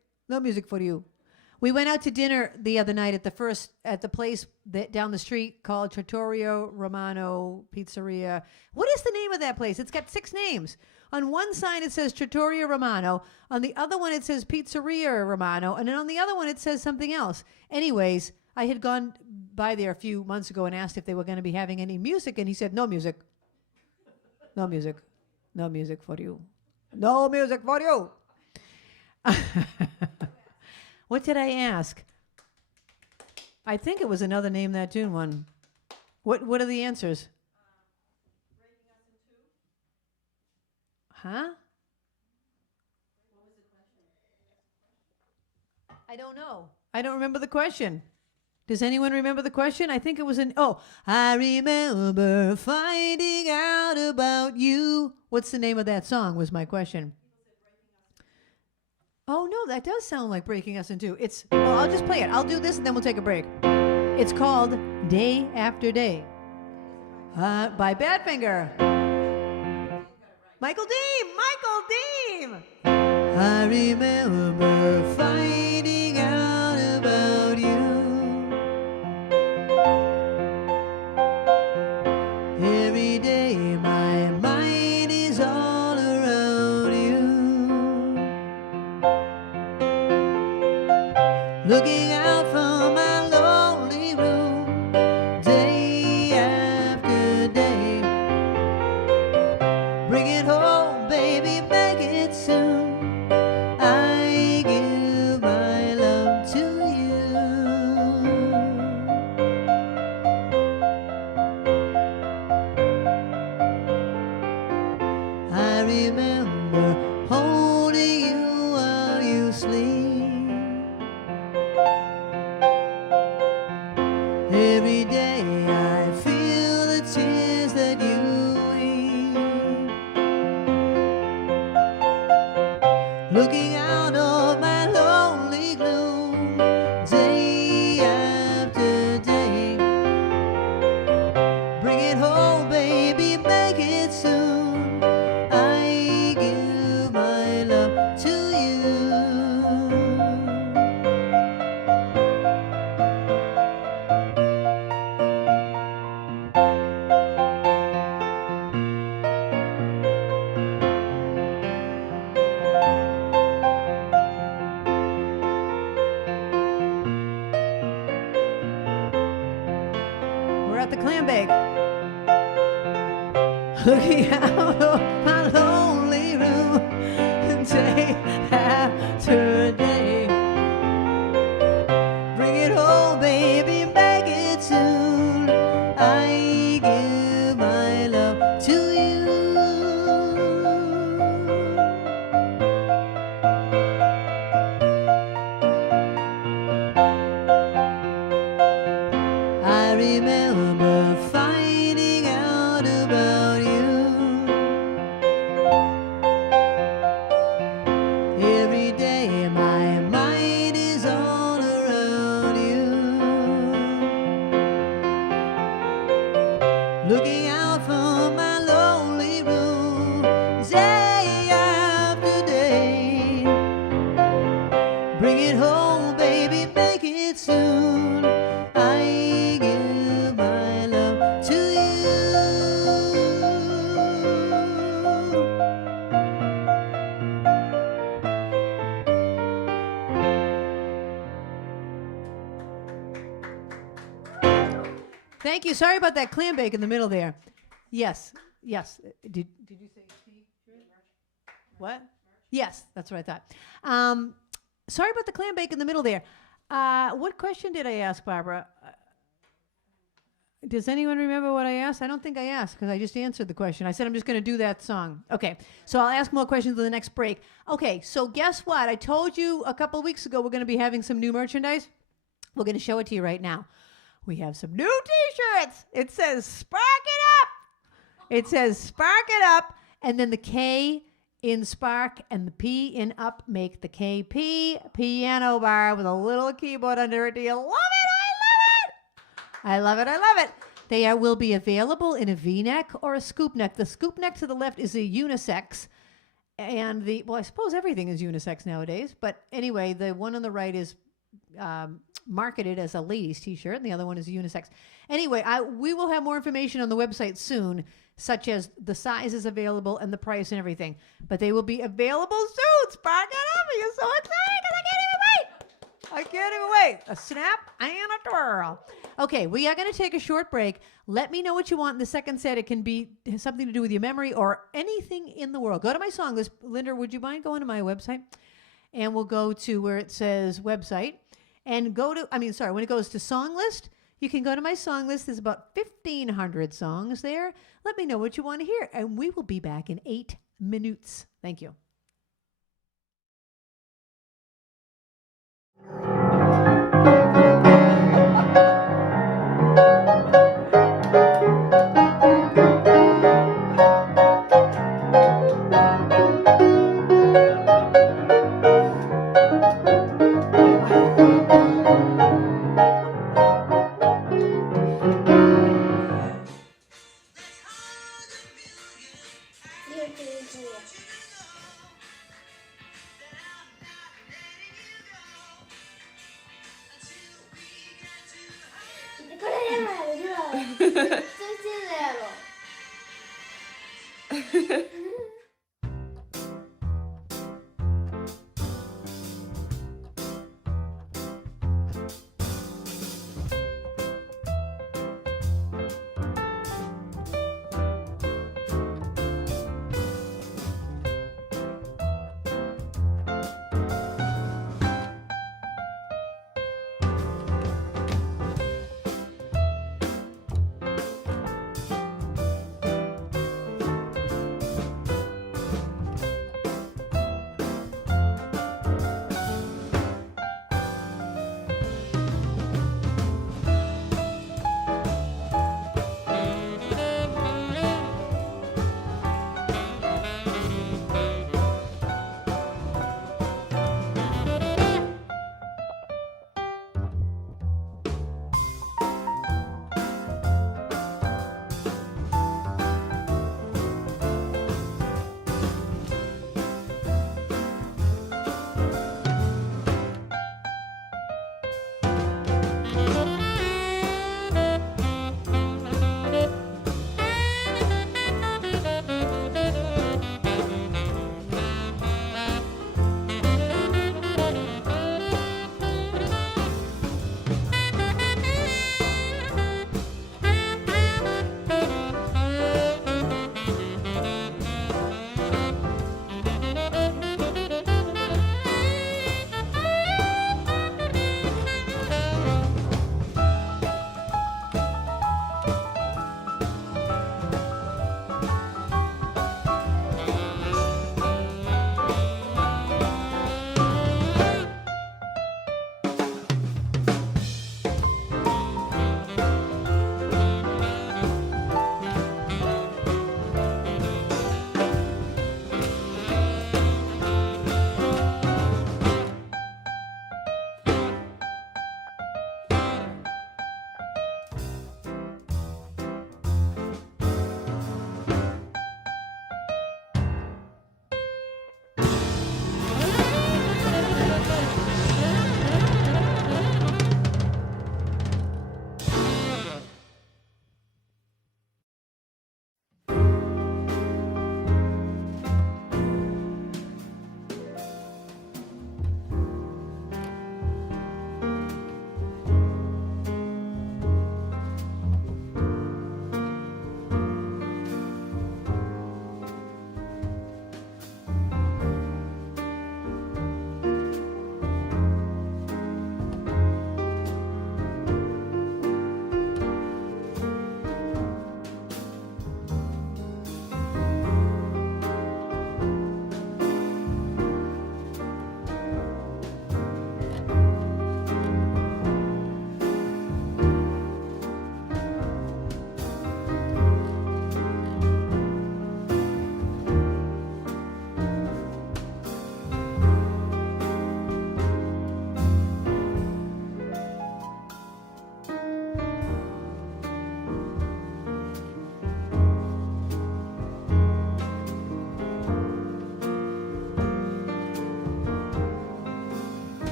for you. We went out to dinner the other night at the place down the street called Trattoria Romano Pizzeria. What is the name of that place? It's got 6 names. On one sign it says Trattoria Romano. On the other one it says Pizzeria Romano. And then on the other one it says something else. Anyways, I had gone by there a few months ago and asked if they were going to be having any music. And he said, no music. No music. No music for you. No music for you. What did I ask? I think it was another Name That Tune one. What are the answers? Breaking us in two. Huh? What was the question? I don't know. I don't remember the question. Does anyone remember the question? I think it was I remember finding out about you. What's the name of that song was my question. Oh, no, that does sound like Breaking Us in Two. I'll just play it. I'll do this and then we'll take a break. It's called Day After Day by Badfinger. Michael Deem! I remember finding out about you. Every day my mind is all around you. looking out from my lonely room, day after day. Bring it home, baby, make it soon. I give my love to you. I remember holding you while you sleep. Every day I feel the tears that you weep. Looking out of my lonely gloom, day after day. Bring it home, baby, make it soon. I give my love to you. We're at the clam bake. Looking out of my lonely room, day after day. Bring it home, baby, make it soon. I give my love to you. I remember finding out about you. Every day my mind is all around you. Looking out from my lonely room, day after day. Bring it home, baby, make it soon. I give my love to you. Thank you. Sorry about that clam bake in the middle there. Yes, yes. Did you say what? Yes, that's what I thought. Sorry about the clam bake in the middle there. What question did I ask, Barbara? Does anyone remember what I asked? I don't think I asked because I just answered the question. I said I'm just going to do that song. Okay, so I'll ask more questions in the next break. Okay, so guess what? I told you a couple of weeks ago we're going to be having some new merchandise. We're going to show it to you right now. We have some new T-shirts. It says "Spark It Up." It says "Spark It Up," and then the K in spark and the P in up make the KP piano bar with a little keyboard under it. Do you love it? I love it. I love it. I love it. They will be available in a V-neck or a scoop neck. The scoop neck to the left is a unisex. And I suppose everything is unisex nowadays. But anyway, the one on the right is marketed as a ladies t-shirt, and the other one is a unisex. Anyway, we will have more information on the website soon, such as the sizes available and the price and everything. But they will be available soon. Spark it up. Are you so excited? Because I can't even wait. I can't even wait. A snap and a twirl. Okay, we are going to take a short break. Let me know what you want in the second set. It can be something to do with your memory or anything in the world. Go to my song list. Linda, would you mind going to my website? And we'll go to where it says website. And when it goes to song list, you can go to my song list. There's about 1,500 songs there. Let me know what you want to hear. And we will be back in 8 minutes. Thank you.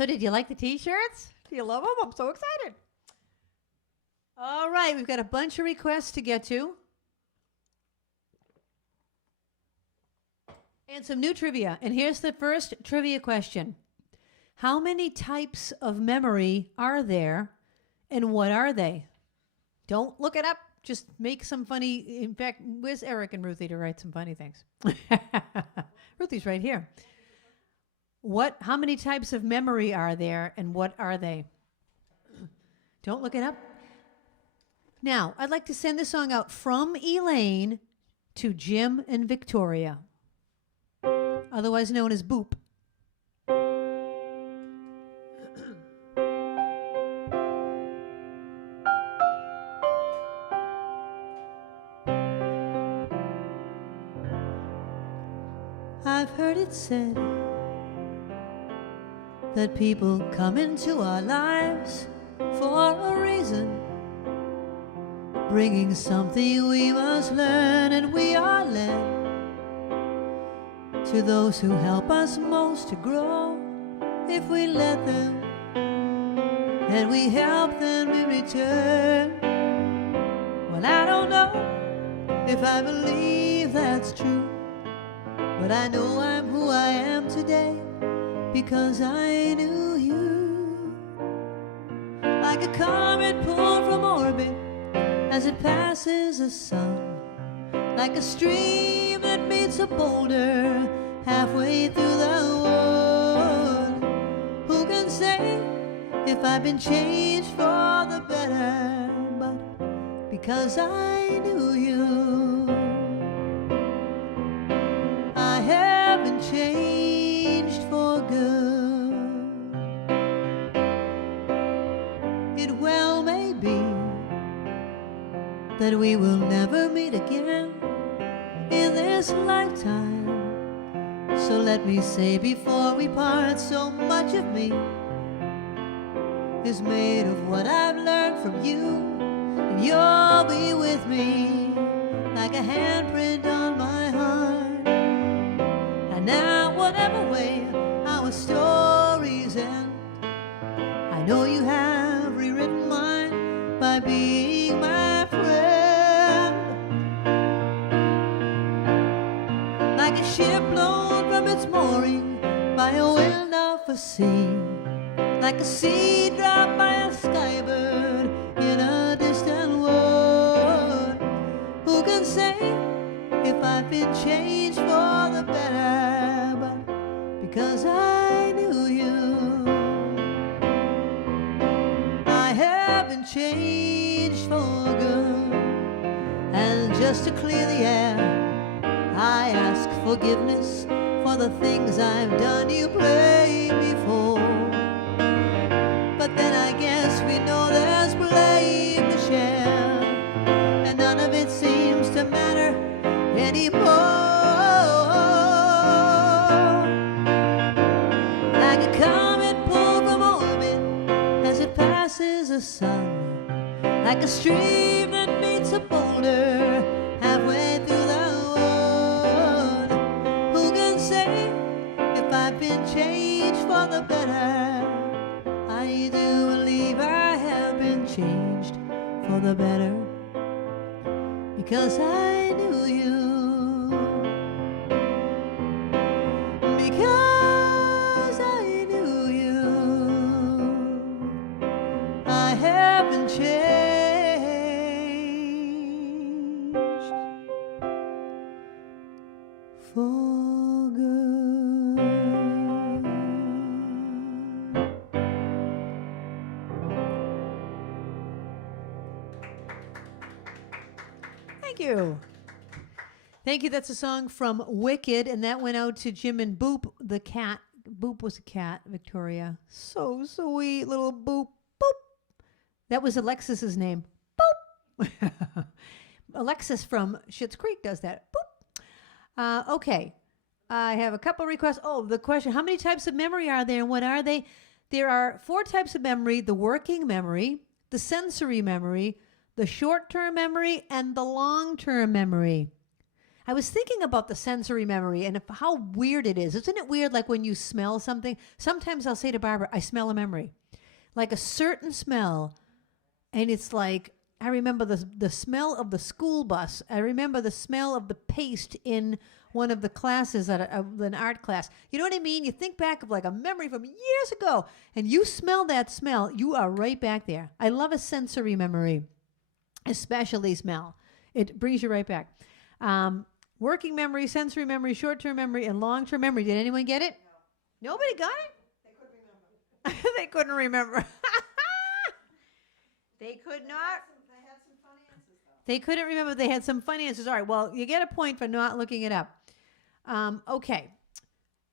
So did you like the T-shirts? Do you love them? I'm so excited. All right, we've got a bunch of requests to get to. And some new trivia. And here's the first trivia question. How many types of memory are there, and what are they? Don't look it up. Just make some funny... In fact, where's Eric and Ruthie to write some funny things? Ruthie's right here. How many types of memory are there, and what are they? Don't look it up. Now, I'd like to send this song out from Elaine to Jim and Victoria, otherwise known as Boop. I've heard it said that people come into our lives for a reason, bringing something we must learn, and we are led to those who help us most to grow. If we let them and we help them in return. Well, I don't know if I believe that's true, but I know I'm who I am today because I knew you. Like a comet pulled from orbit as it passes the sun, like a stream that meets a boulder halfway through the wood. Who can say if I've been changed for the better? But because I knew you, I haven't changed for good. It well may be that we will never meet again in this lifetime. So let me say before we part, so much of me is made of what I've learned from you, and you'll be with me like a handprint on my heart. And now whatever way our stories end, I know you have rewritten mine by being my friend. Like a ship blown from its mooring by a wind off a sea, like a seed dropped by a skybird in a distant wood. Who can say if I've been changed for the better? But because I knew you, I haven't changed for good. And just to clear the air, I ask forgiveness for the things I've done you blame me for. But then I guess we know there's blame to share, and none of it seems to matter anymore. Like a comet pulled from orbit as it passes the sun, like a stream that meets a boulder halfway through the wood. Who can say if I've been changed for the better? I do believe I have been changed for the better because I knew you. Because I knew you, I haven't changed for good. Thank you. Thank you. That's a song from Wicked, and that went out to Jim and Boop, the cat. Boop was a cat, Victoria. So sweet, little Boop. Boop. That was Alexis's name. Boop. Alexis from Schitt's Creek does that. Boop. Okay. I have a couple requests. Oh, the question, how many types of memory are there, and what are they? There are 4 types of memory: the working memory, the sensory memory, the short-term memory, and the long-term memory. I was thinking about the sensory memory and how weird it is. Isn't it weird, like when you smell something? Sometimes I'll say to Barbara, I smell a memory. Like a certain smell, and it's like, I remember the smell of the school bus. I remember the smell of the paste in one of the classes at an art class. You know what I mean? You think back of like a memory from years ago, and you smell that smell, you are right back there. I love a sensory memory, especially smell. It brings you right back. Working memory, sensory memory, short-term memory, and long-term memory. Did anyone get it? No. Nobody got it? They couldn't remember. They could not. They had some fun answers, though. They couldn't remember. They had some funny answers. All right. Well, you get a point for not looking it up. Okay.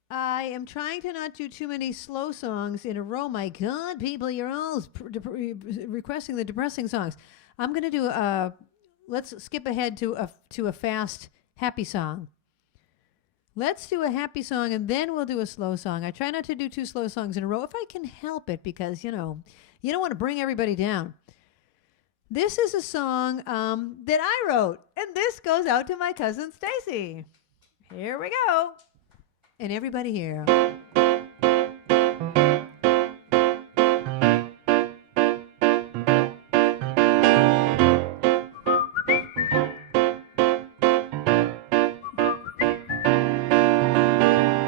I am trying to not do too many slow songs in a row. My God, people, you're all requesting the depressing songs. I'm going to do let's skip ahead to a fast, happy song. Let's do a happy song, and then we'll do a slow song. I try not to do two slow songs in a row if I can help it, because, you don't want to bring everybody down. This is a song that I wrote, and this goes out to my cousin Stacy. Here we go. And everybody here.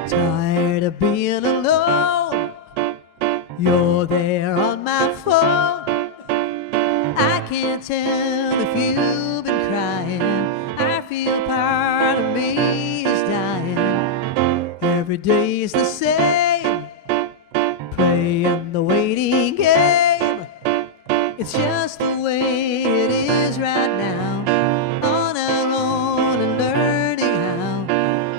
Tired of being alone. You're there on my phone. I can't tell if you've been crying. I feel part of me is dying. Every day is the same, playing the waiting game. It's just the way it is right now, on our own and learning how.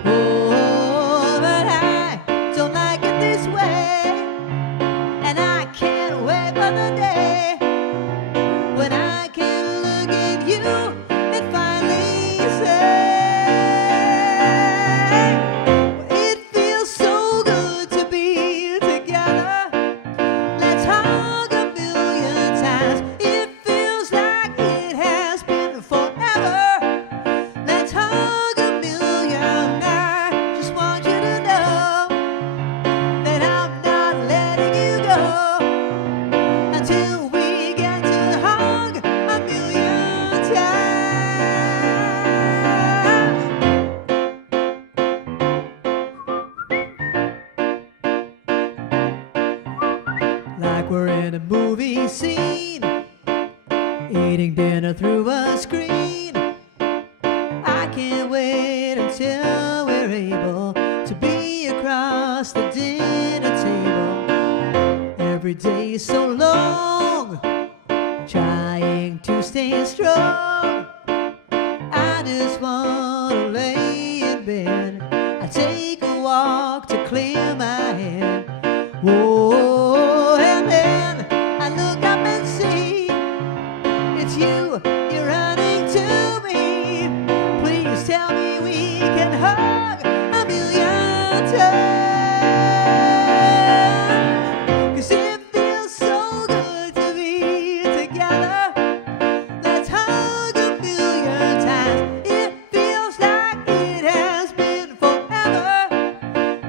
Oh, but I don't like it this way, and I can't wait for the day when I can look at you and finally say, it feels so good to be together. Let's hug a million times. It feels like it has been forever. Let's hug a million. I just want you to know that I'm not letting you go until we get to hug a million times. Like we're in a movie scene, eating dinner through a screen. I can't wait until we're able to be across the dinner table. Every day is so long, trying to stay strong. I just want to lay in bed. I take a walk to clear my head. Whoa, and then I look up and see it's you, you're running to me. Please tell me we can hug a million times. 'Cause it feels so good to be together. Let's hug a million times. It feels like it has been forever.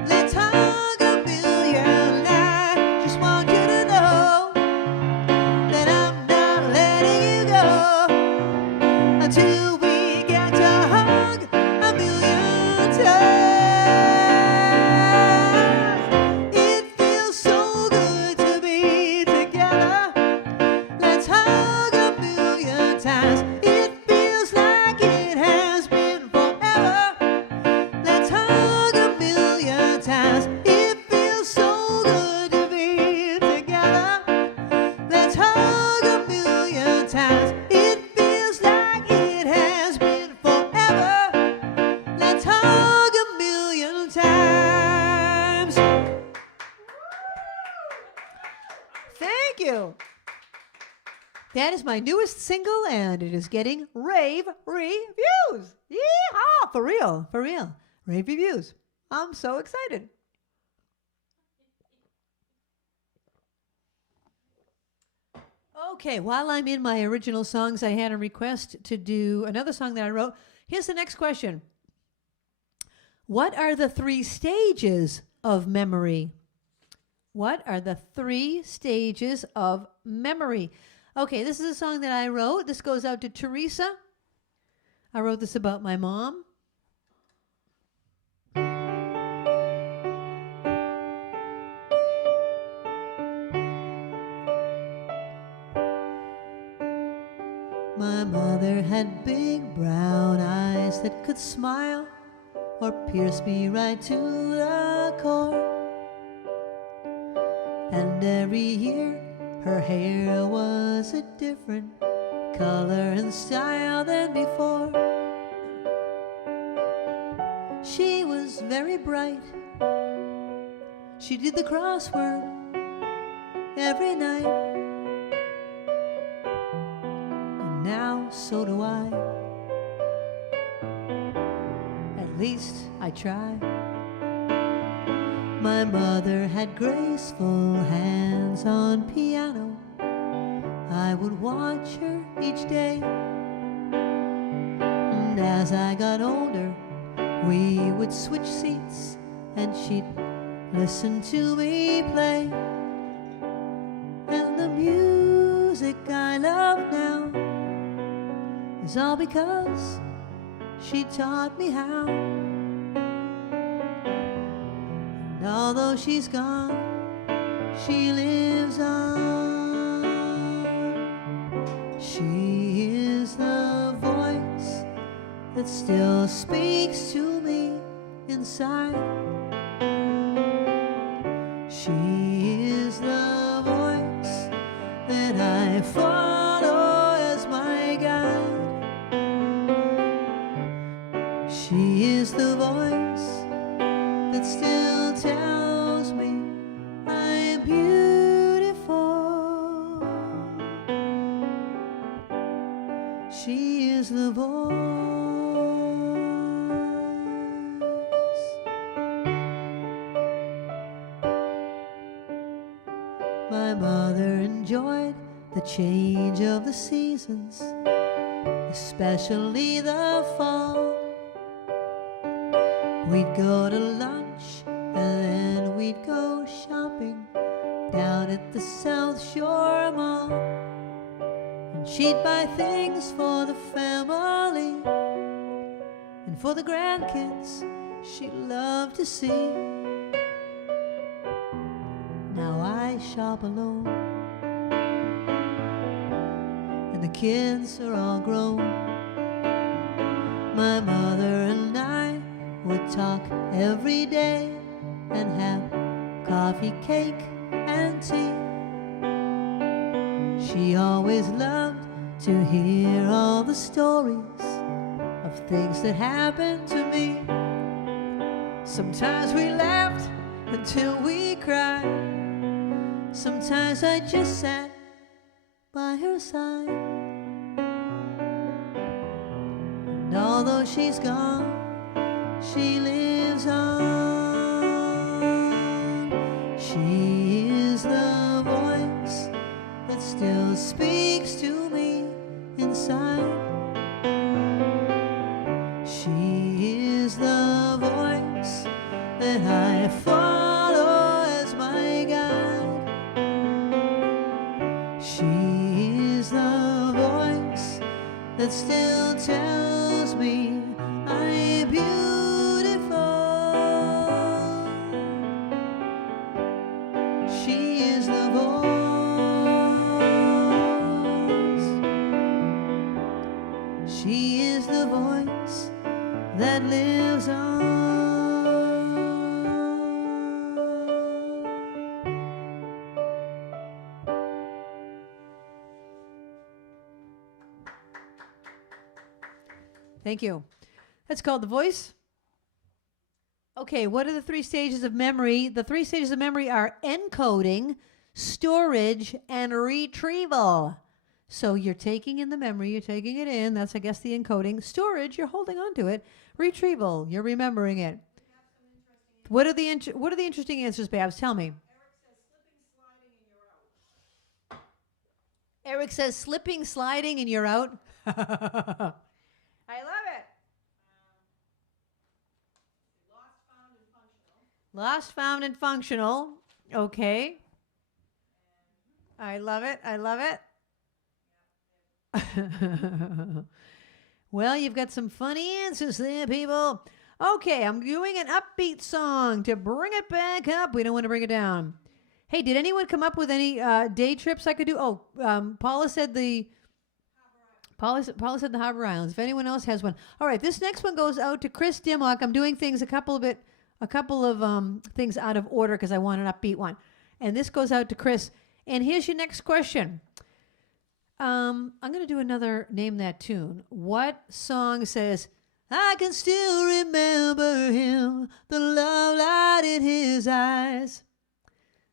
Let's hug a million. I just want you to know that I'm not letting you go until we get to hug a million times. It feels so good to be together. Let's hug a million times. It feels like it has been forever. Let's hug a million times. It feels so good to be together. Let's hug a million times. It feels like it has been forever. Let's hug a million times. Thank you. That is my newest single, and it is getting rave reviews. Yeehaw! For real, for real. Rave reviews. I'm so excited. Okay, while I'm in my original songs, I had a request to do another song that I wrote. Here's the next question. What are the 3 stages of memory? What are the 3 stages of memory? Okay, this is a song that I wrote. This goes out to Teresa. I wrote this about my mom. My mother had big brown eyes that could smile or pierce me right to the core. And every year her hair was a different color and style than before. She was very bright. She did the crossword every night. And now so do I. At least I try. My mother had graceful hands on piano. I would watch her each day. And as I got older, we would switch seats and she'd listen to me play. And the music I love now is all because she taught me how. And although she's gone, she lives on. She is the voice that still speaks to me inside. She is the voice that I follow as my guide. She is the voice that still tells me I'm beautiful. She is the voice. My mother enjoyed the change of the seasons, especially the fall. We'd go to lunch and then we'd go shopping down at the South Shore Mall. And she'd buy things for the family and for the grandkids she loved to see. Now I shop alone and the kids are all grown. My mother and I would talk every day and have coffee, cake, and tea. She always loved to hear all the stories of things that happened to me. Sometimes we laughed until we cried. Sometimes I just sat by her side. And although she's gone, she lives on. She is the voice that still speaks to me inside. She is the voice that I follow as my guide. She is the voice that still tells me I'm beautiful. She is the voice. She is the voice that lives on. Thank you. That's called The Voice. Okay, what are the 3 stages of memory? The 3 stages of memory are encoding, storage, and retrieval. So you're taking in the memory, you're taking it in. That's, I guess, the encoding. Storage, you're holding on to it. Retrieval, you're remembering it. What are the interesting answers, Babs? Tell me. Eric says slipping, sliding, and you're out. I love it. Lost, found, and functional. Okay. I love it. I love it. Well, you've got some funny answers there, people. Okay, I'm doing an upbeat song to bring it back up. We don't want to bring it down. Hey, did anyone come up with any day trips I could do? Oh, Paula said the Harbor Islands. If anyone else has one. All right, this next one goes out to Chris Dimmock. I'm doing things a couple of things out of order because I want an upbeat one. And this goes out to Chris. And here's your next question. I'm going to do another Name That Tune. What song says, I can still remember him, the love light in his eyes.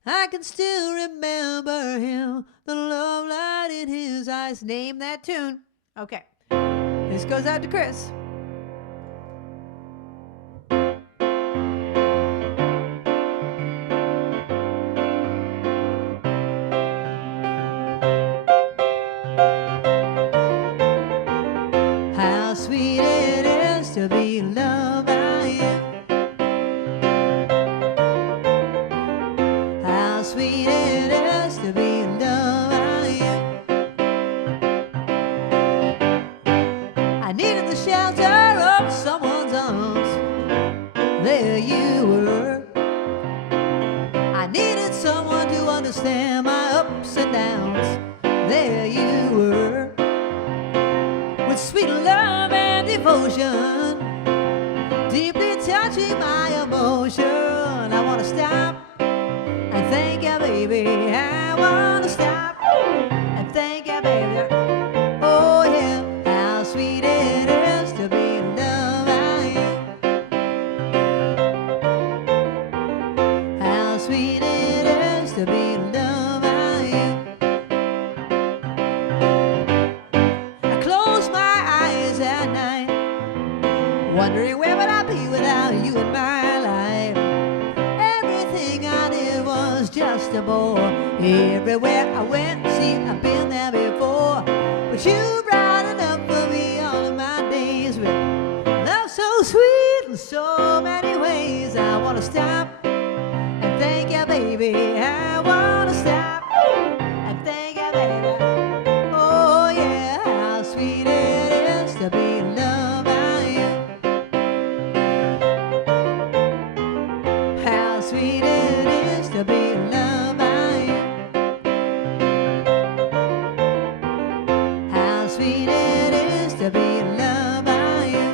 I can still remember him, the love light in his eyes. Name that tune. Okay. This goes out to Chris. How sweet it is to be loved by you. How sweet it is to be loved by you. I needed the shelter of someone's arms. There you were. I needed someone to understand my ups and downs. There you were. With sweet love and devotion, deeply touching my emotion. I want to stop and thank you, baby. I want to stop and thank you, baby. Oh yeah, how sweet it is to be loved by you. How sweet it is to be loved by you. I close my eyes at night, wondering where would I be without you in my life. Everything I did was just a bore. Everywhere I went, see, I've been there before. But you brightened up for me all of my days with love so sweet in so many ways. I want to stop and thank you, baby. I want to stop and thank you, baby. Oh yeah, how sweet it is to be loved by you. How sweet it is to be loved by you. How sweet it is to be loved by you.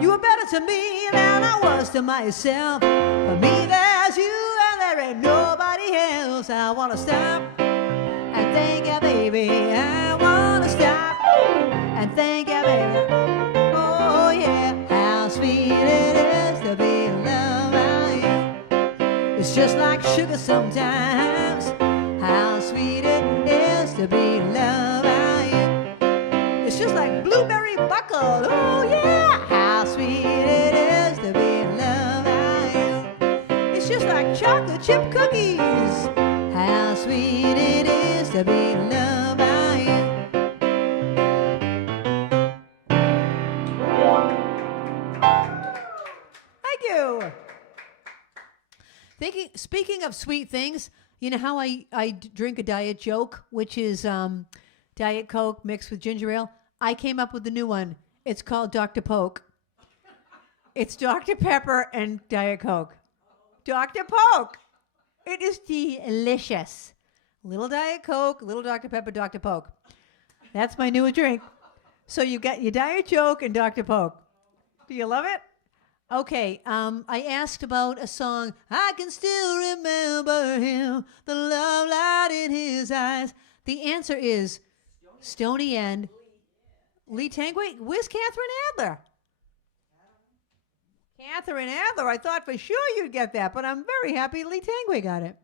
You were better to me than I was to myself. For me, there's you and there ain't nobody else. I want to stop and thank you, baby. I want to stop and thank you, baby. Oh yeah, how sweet it is to be loved by you. It's just like sugar sometimes. How sweet it is to be loved by you. It's just like blueberry buckle. Oh yeah, how sweet it is to be loved by you. It's just like chocolate chip cookies. How sweet it is to be loved by you. Thank you. Speaking of sweet things, you know how I drink a Diet Joke, which is Diet Coke mixed with ginger ale? I came up with a new one. It's called Dr. Poke. It's Dr. Pepper and Diet Coke. Dr. Poke. It is delicious. Little Diet Coke, little Dr. Pepper, Dr. Poke. That's my new drink. So you got your Diet Joke and Dr. Poke. Do you love it? Okay, I asked about a song. I can still remember him, the love light in his eyes. The answer is Stony End. Lee Tangway. Where's Catherine Adler? Catherine Adler. I thought for sure you'd get that, but I'm very happy Lee Tangway got it.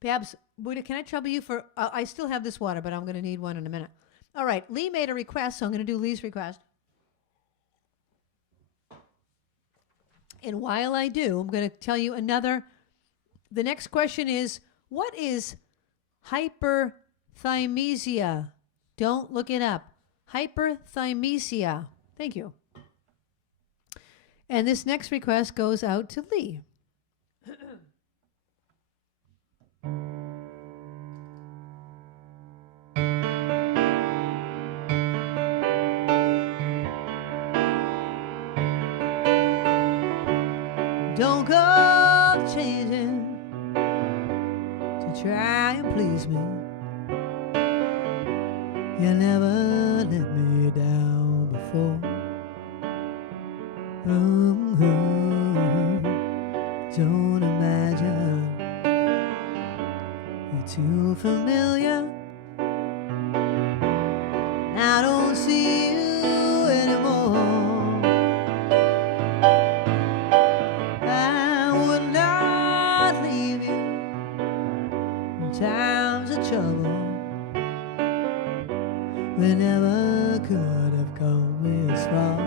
Babs, can I trouble you for... I still have this water, but I'm going to need one in a minute. All right, Lee made a request, so I'm going to do Lee's request. And while I do, I'm going to tell you another. The next question is, what is hyperthymesia? Don't look it up. Hyperthymesia. Thank you. And this next request goes out to Lee. Don't go changing to try and please me. You never let me down before. Don't imagine you're too familiar. I don't see you anymore. I would not leave you in times of trouble. We never could have come this far.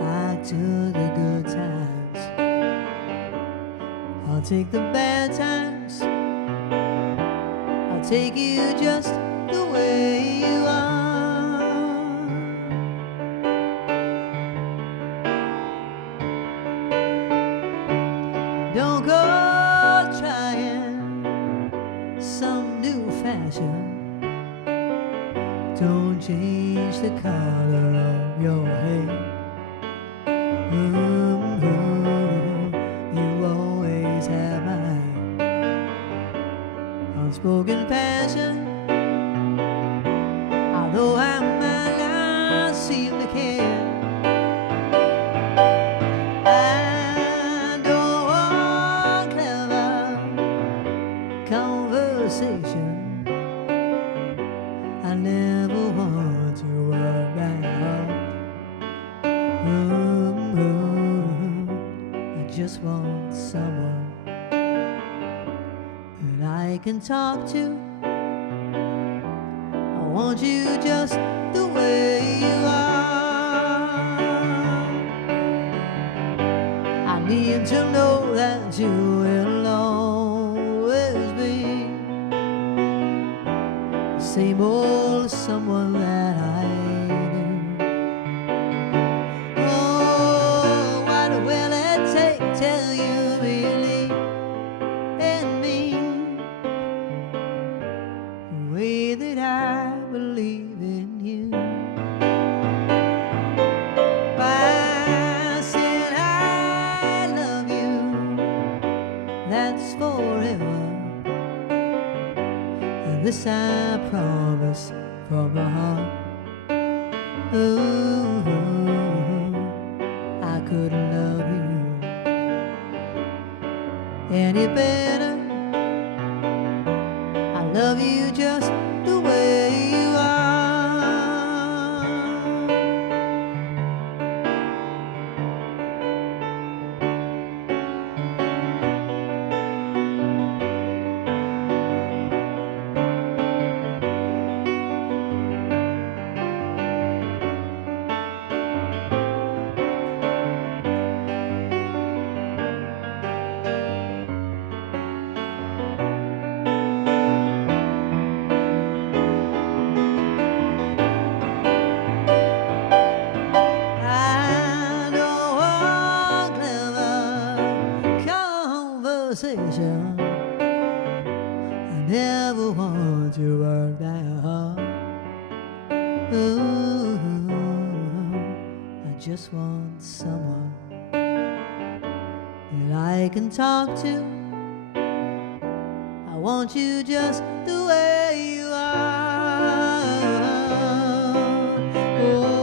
I took the good times. I'll take the bad times. I'll take you just the way you are. Don't go trying some new fashion. Don't change the color of your hair. You always have my unspoken passion. Although I might not seem to care, I don't want clever conversation. I never want to work that hard. I just want someone that I can talk to. I want you just the way you are. I need to know that you will always be the same old someone that I knew. Oh, what will it take till you believe in me the way that I believe in you? I said I love you, that's forever. This I promise from my heart. Ooh, I couldn't love you any better. I love you just the way you are. Conversation. I never want to work that hard. Ooh, I just want someone that I can talk to. I want you just the way you are. Oh.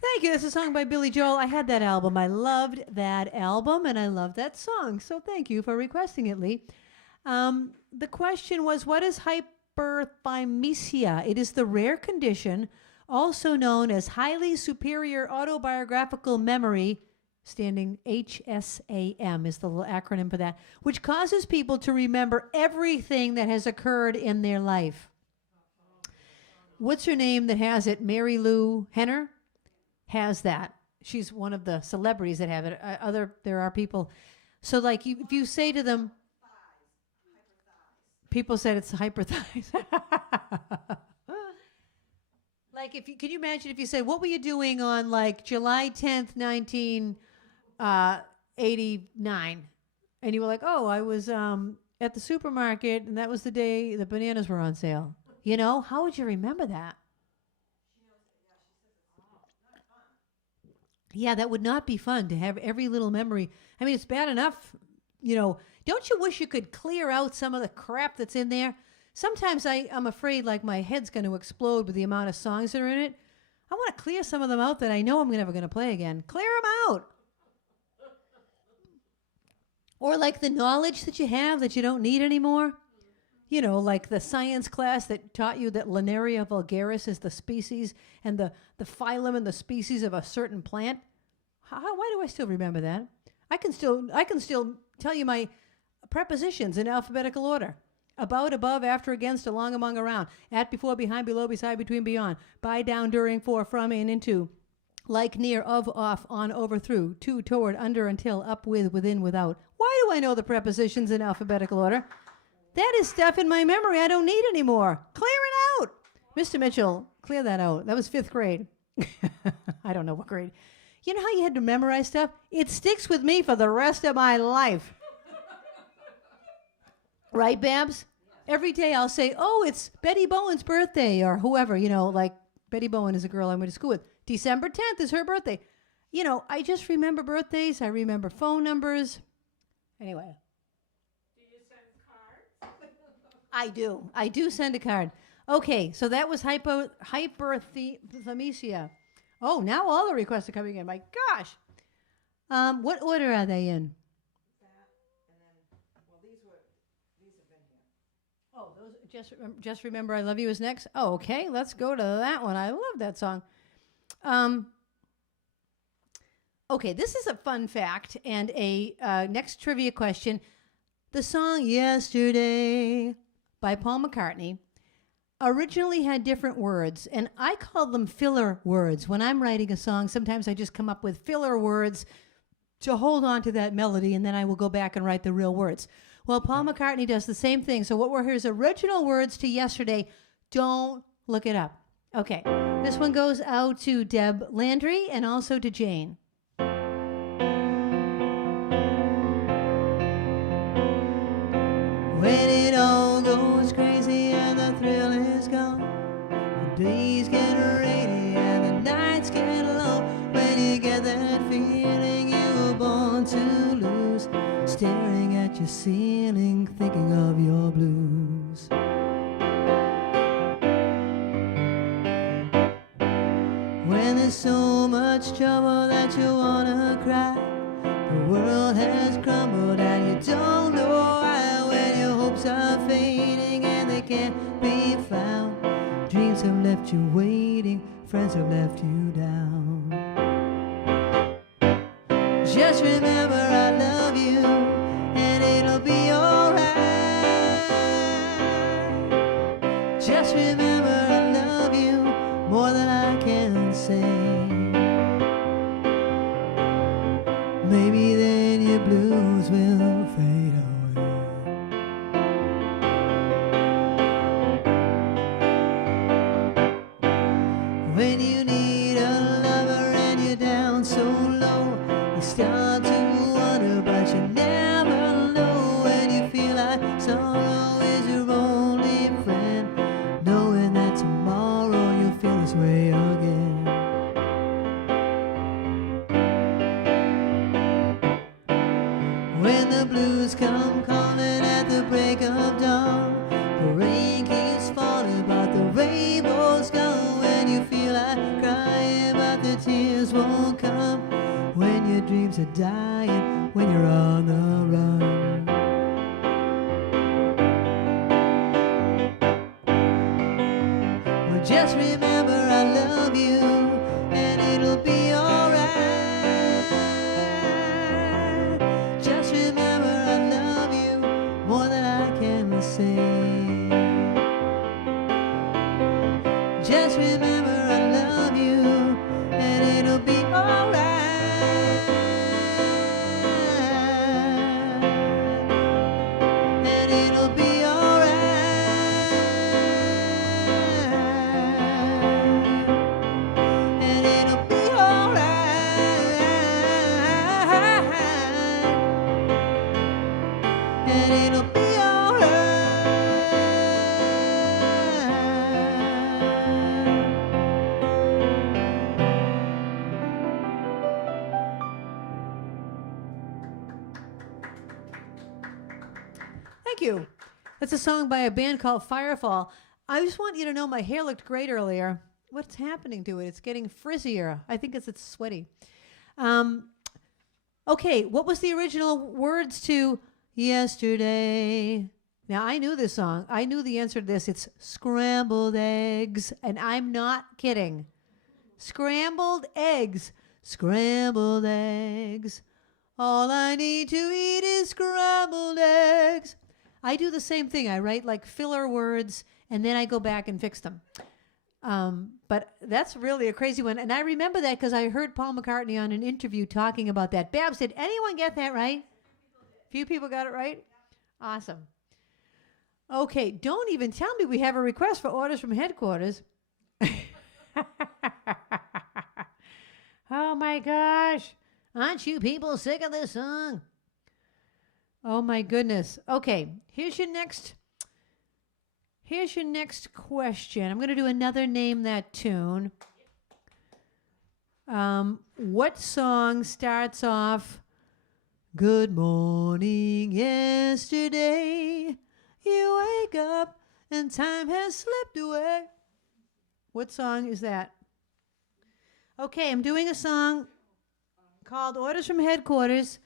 Thank you. This is a song by Billy Joel. I had that album. I loved that album, and I loved that song. So thank you for requesting it, Lee. The question was, what is hyperthymesia? It is the rare condition, also known as highly superior autobiographical memory, standing HSAM is the little acronym for that, which causes people to remember everything that has occurred in their life. What's her name that has it? Mary Lou Henner has that. She's one of the celebrities that have it. There are people. So like if you say to them, people said it's hyperthies. Like can you imagine if you said, what were you doing on like July 10th, 1989? And you were like, oh, I was at the supermarket and that was the day the bananas were on sale. You know, how would you remember that? Yeah, that would not be fun to have every little memory. I mean, it's bad enough, you know. Don't you wish you could clear out some of the crap that's in there? Sometimes I'm afraid like my head's going to explode with the amount of songs that are in it. I want to clear some of them out that I know I'm never going to play again. Clear them out. Or like the knowledge that you have that you don't need anymore. You know, like the science class that taught you that Linaria vulgaris is the species and the phylum and the species of a certain plant. Why do I still remember that? I can still tell you my prepositions in alphabetical order. About, above, after, against, along, among, around. At, before, behind, below, beside, between, beyond. By, down, during, for, from, and into. Like, near, of, off, on, over, through. To, toward, under, until, up, with, within, without. Why do I know the prepositions in alphabetical order? That is stuff in my memory I don't need anymore. Clear it out. Mr. Mitchell, clear that out. That was 5th grade. I don't know what grade. You know how you had to memorize stuff? It sticks with me for the rest of my life. Right, Babs? Every day I'll say, oh, it's Betty Bowen's birthday, or whoever, you know, like Betty Bowen is a girl I went to school with. December 10th is her birthday. You know, I just remember birthdays. I remember phone numbers. Anyway. Do you send cards? I do. I do send a card. Okay, so that was hyperthymesia. Oh, now all the requests are coming in. My gosh. What order are they in? Oh, those just remember I love you is next. Oh, okay, let's go to that one. I love that song. Okay, this is a fun fact and a next trivia question. The song "Yesterday" by Paul McCartney originally had different words, and I call them filler words. When I'm writing a song, sometimes I just come up with filler words to hold on to that melody, and then I will go back and write the real words. Well, Paul McCartney does the same thing. So what were his original words to "Yesterday"? Don't look it up. Okay, this one goes out to Deb Landry and also to Jane. When it all goes crazy and the thrill is gone, the days get rainy and the nights get long. When you get that feeling you were born to lose, staring at your ceiling, thinking of your blues. When there's so much trouble that you wanna cry, the world has crumbled and you don't know why. When your hopes are fading and they can't be found, dreams have left you waiting, friends have left you down. Just remember I love you and it'll be alright. Just remember I love you more than I can say. Maybe then your blues will fade away. When you need a lover and you're down so low, you start to wonder, but you never know. When you feel like sorrow is your only friend, knowing that tomorrow you'll feel this way again. When the blues come calling at the break of dawn, the rain keeps falling but the rainbow's gone. When you feel like crying but the tears won't come, when your dreams are dying, when you're on the run. Just remember I love you, and it'll be alright. Just remember I love you more than I can say. Just remember I love you, and it'll be alright. And it'll be alright. And it'll be alright. And it'll be alright. Thank you. That's a song by a band called Firefall. I just want you to know my hair looked great earlier. What's happening to it? It's getting frizzier. I think it's sweaty. Okay, what was the original words to Yesterday? Now, I knew this song. I knew the answer to this. It's scrambled eggs, and I'm not kidding. Scrambled eggs. Scrambled eggs. All I need to eat is scrambled eggs. I do the same thing. I write like filler words, and then I go back and fix them. But that's really a crazy one. And I remember that because I heard Paul McCartney on an interview talking about that. Babs, did anyone get that right? Few people got it right? Awesome. Okay, don't even tell me we have a request for orders from headquarters. Oh my gosh. Aren't you people sick of this song? Oh my goodness. Okay, here's your next question. I'm going to do another Name That Tune. What song starts off, good morning yesterday, you wake up and time has slipped away? What song is that? Okay, I'm doing a song called Orders from Headquarters.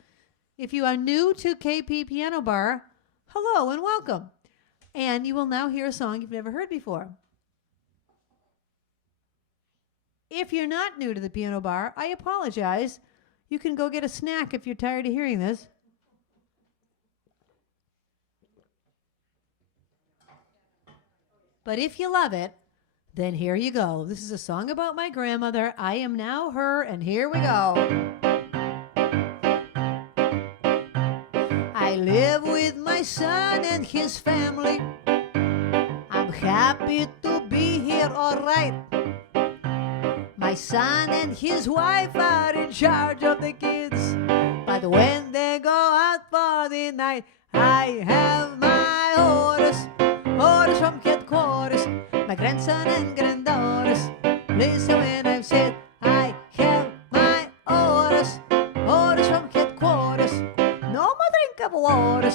If you are new to KP Piano Bar, hello and welcome. And you will now hear a song you've never heard before. If you're not new to the piano bar, I apologize. You can go get a snack if you're tired of hearing this. But if you love it, then here you go. This is a song about my grandmother. I am now her, and here we go. I live with my son and his family. I'm happy to be here, all right. My son and his wife are in charge of the kids, but when they go out for the night, I have my orders, orders from headquarters, my grandson and granddaughters. Listen when I've said I have my orders, orders from headquarters. No more drink of waters,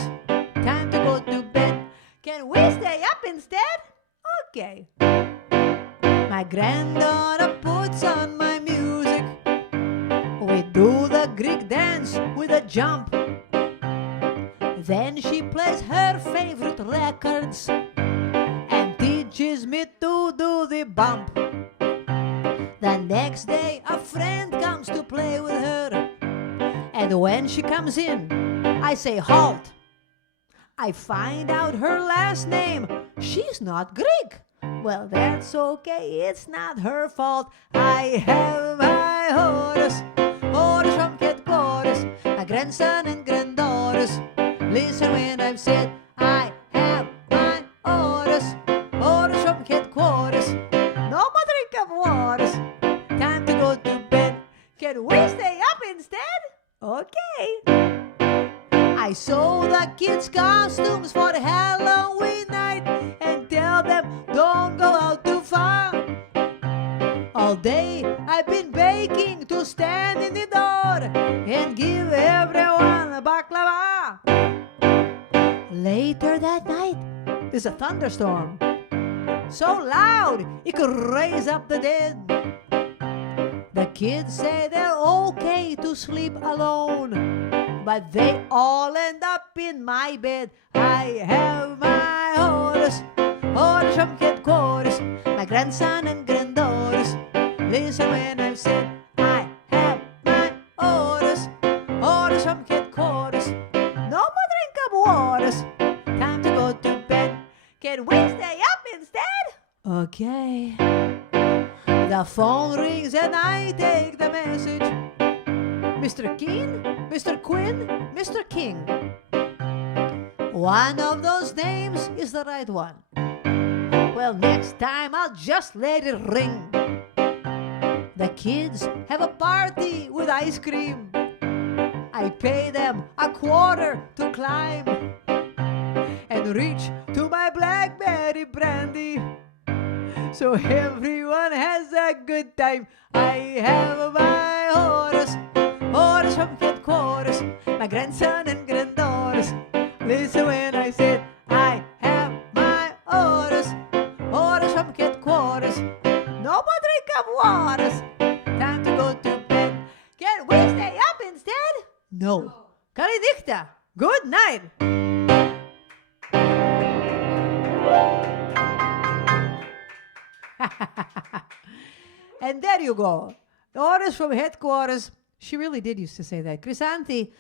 time to go to bed. Can we stay up instead? Okay. My granddaughter puts on my music. We do the Greek dance with a jump. Then she plays her favorite records and teaches me to do the bump. The next day a friend comes to play with her, and when she comes in, I say halt. I find out her last name. She's not Greek. Well, that's okay, it's not her fault. I have my orders, orders from headquarters, my grandson and granddaughters. Listen when I've said I have my orders, orders from headquarters. No more drink of waters, time to go to bed. Can we stay up instead? Okay. I sew the kids' costumes for Halloween night and tell them don't go out too far. All day I've been baking to stand in the door and give everyone a baklava. Later that night, there's a thunderstorm, so loud it could raise up the dead. The kids say they're okay to sleep alone, but they all end up in my bed. I have my orders, orders from headquarters, my grandson and granddaughters. Listen when I say I have my orders, orders from headquarters. No more drink of waters, time to go to bed. Can we stay up instead? Okay. The phone rings and I take the message. Mr. Keen, Mr. Quinn, Mr. King. One of those names is the right one. Well, next time I'll just let it ring. The kids have a party with ice cream. I pay them a quarter to climb and reach to my blackberry brandy. So everyone has a good time. I have my orders, orders from headquarters, my grandson and granddaughters. Listen when I said I have my orders, orders from headquarters. No more drink of waters, time to go to bed. Can we stay up instead? No. Kalidikta, good night. And there you go. Orders from headquarters. She really did used to say that. Krisanthi,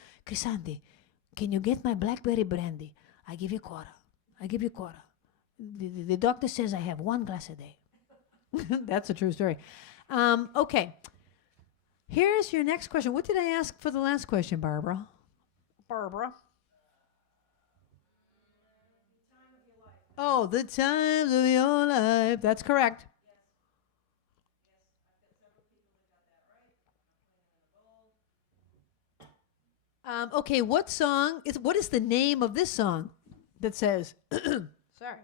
can you get my blackberry brandy? I give you a quarter. I give you a quarter. The doctor says I have 1 glass a day. That's a true story. Okay. Here's your next question. What did I ask for the last question, Barbara? Oh, the times of your life. That's correct. Okay, what is the name of this song that says, sorry.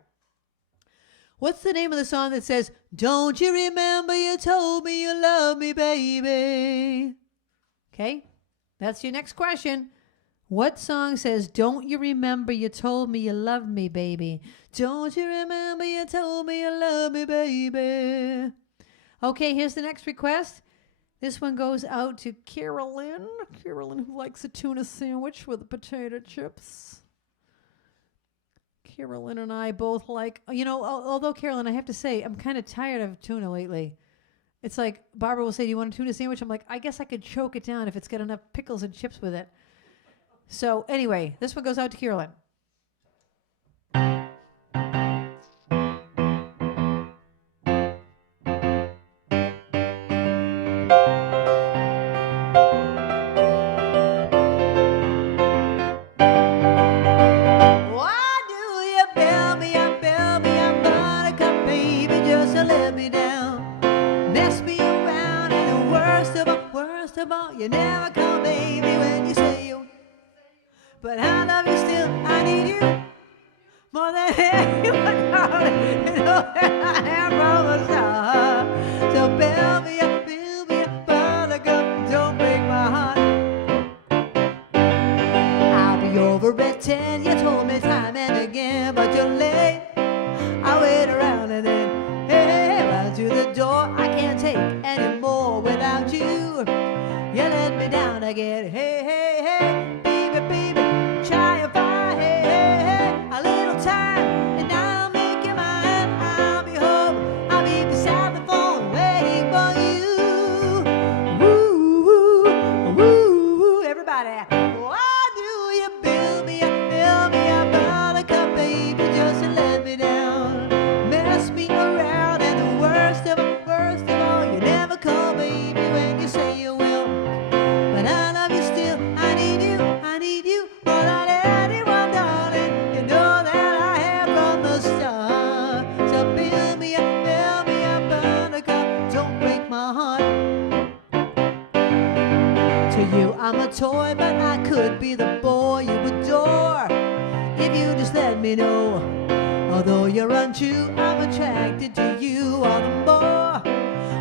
What's the name of the song that says, don't you remember you told me you love me, baby? Okay, that's your next question. What song says, don't you remember you told me you love me, baby? Don't you remember you told me you love me, baby? Okay, here's the next request. This one goes out to Carolyn. Carolyn, who likes a tuna sandwich with potato chips. Carolyn and I both like, although Carolyn, I have to say, I'm kind of tired of tuna lately. It's like, Barbara will say, do you want a tuna sandwich? I'm like, I guess I could choke it down if it's got enough pickles and chips with it. So anyway, this one goes out to Carolyn. You never come, baby, when you say you. But I love you still, I need you more than anyone, darling. You know that I am from the start. So build me up, buttercup, don't break my heart. I'll be over at 10, you told me time and again, but you're late. I wait around and then, hey, right to the door. I can't take any more without you. You let me down again. Hey, hey, hey, baby, baby, try and find, hey, hey, hey, a little time, and I'll make you mine. I'll be home, I'll be beside the phone, waiting for you. Woo, woo, woo, woo, everybody. Why do you build me up, buttercup, baby, just to let me down? Mess me around, and the worst of all, you never call, baby, when you say you will. But I love you still, I need you more than anyone, darling. You know that I have from the start. So build me up, buttercup, don't break my heart. To you I'm a toy, but I could be the boy you adore if you just let me know. Although you're untrue, I'm attracted to you all the more.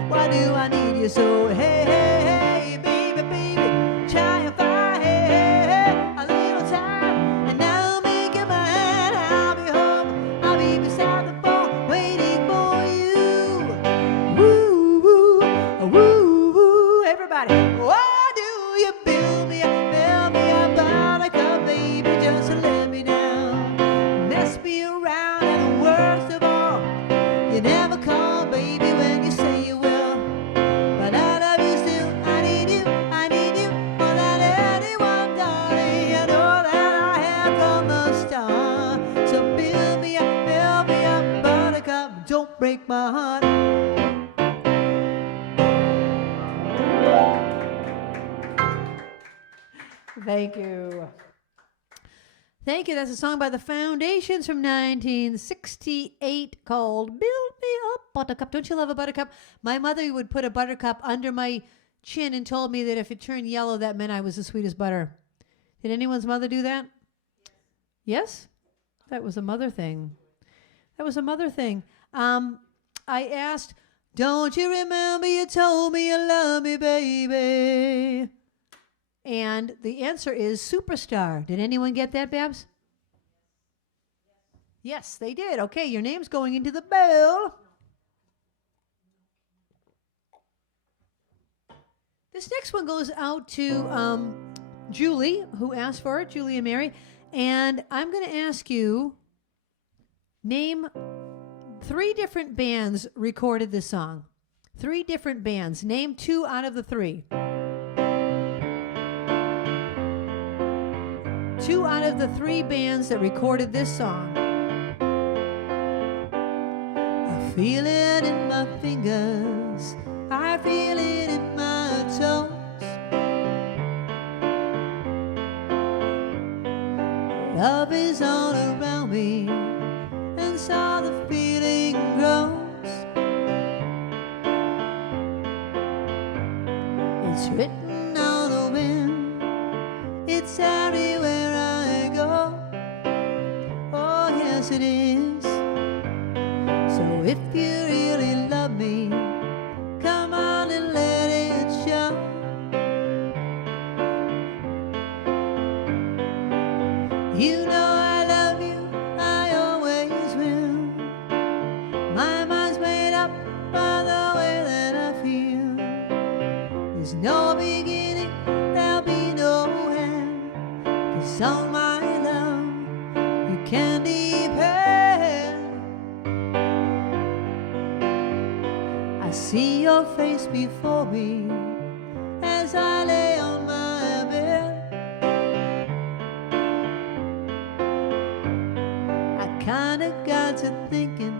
Why do I need you so? Hey, hey, hey, baby, baby, try and find, hey, hey, hey, a little time, and I'll make you mine. I'll be home, I'll be beside the phone, waiting for you. Woo, woo, woo, woo, everybody. Why do you build me up, buttercup, baby, just to let me down? Mess me around, and the worst of all, Thank you. Thank you. That's a song by the Foundations from 1968 called Build Me Up, Buttercup. Don't you love a buttercup? My mother would put a buttercup under my chin and told me that if it turned yellow, that meant I was the sweetest butter. Did anyone's mother do that? Yes? That was a mother thing. That was a mother thing. I asked, don't you remember you told me you love me, baby? And the answer is Superstar. Did anyone get that, Babs? Yes, they did. Okay, your name's going into the bowl. This next one goes out to Julie, who asked for it, Julie and Mary. And I'm going to ask you, name 3 different bands recorded this song. 3 different bands. Name 2 out of the 3. 2 out of the 3 bands that recorded this song. I feel it in my fingers. I feel it in my toes. Love is all around me, and so the feeling grows. It's written on the wind. It's everywhere I go. Oh, yes, it is. So if you really love me, come on and let it show. You know I love you, I always will. My mind's made up by the way that I feel. There's no beginning, there'll be no end. 'Cause on my love, you can depend. I see your face before me as I lay on my bed. I kinda got to thinking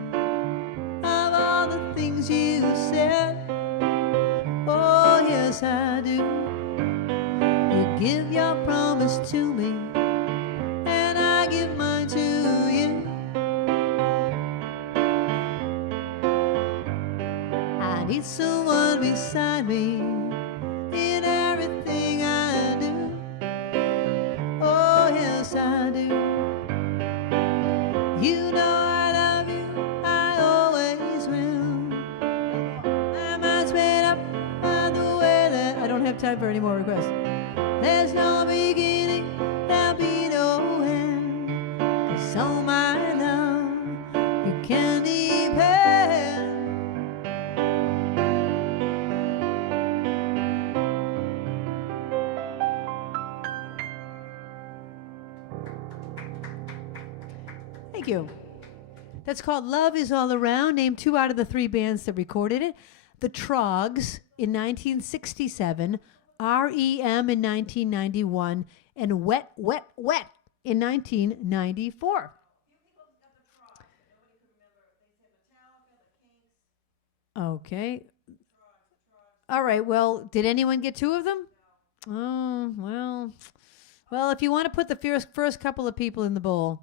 of all the things you said. Oh, yes, I do. You give your promise to me, and I give mine to you. I need someone beside me in everything I do. Oh, yes, I do. You know I love you, I always will. My mind's made up by the way that I don't have time for any more requests. There's no beginning, there'll be no end. 'Cause on my love, you can depend. Thank you. That's called Love Is All Around. Name 2 out of the 3 bands that recorded it. The Trogs in 1967, REM in 1991, and Wet, Wet, Wet in 1994. Okay. All right. Well, did anyone get 2 of them? Oh, well. Well, if you want to put the first couple of people in the bowl.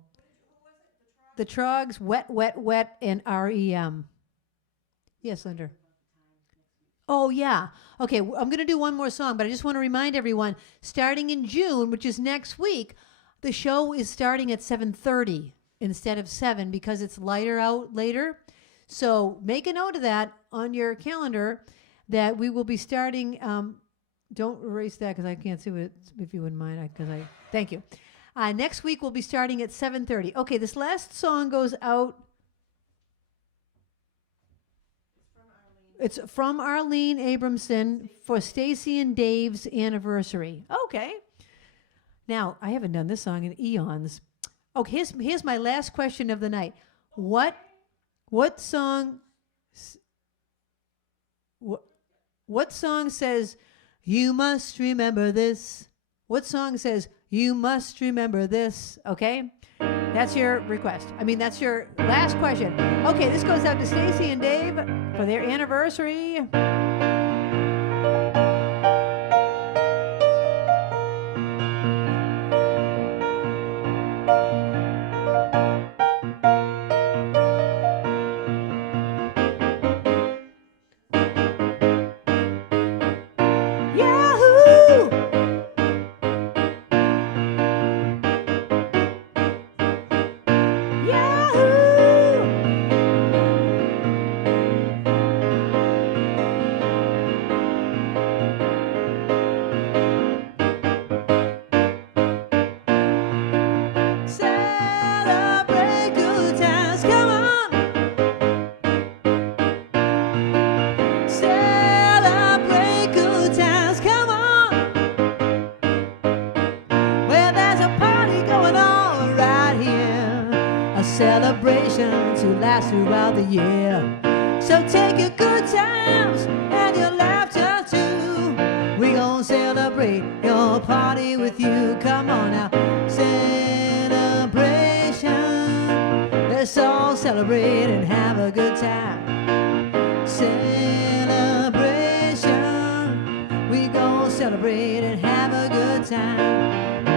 The Trogs, Wet, Wet, Wet, and REM. Yes, Linda. Oh, yeah. Okay, I'm going to do one more song, but I just want to remind everyone, starting in June, which is next week, the show is starting at 7:30 instead of 7 because it's lighter out later. So make a note of that on your calendar that we will be starting. Don't erase that because I can't see it, if you wouldn't mind. Thank you. Next week we'll be starting at 7:30. Okay, this last song goes out. It's from Arlene Abramson for Stacy and Dave's anniversary. Okay. Now, I haven't done this song in eons. Okay, here's my last question of the night. What song says, you must remember this? What song says, you must remember this? Okay? That's your request. That's your last question. Okay, this goes out to Stacy and Dave for their anniversary. throughout the year. So take your good times and your laughter too. We gon' celebrate your party with you. Come on now, celebration. Let's all celebrate and have a good time. Celebration. We gon' celebrate and have a good time.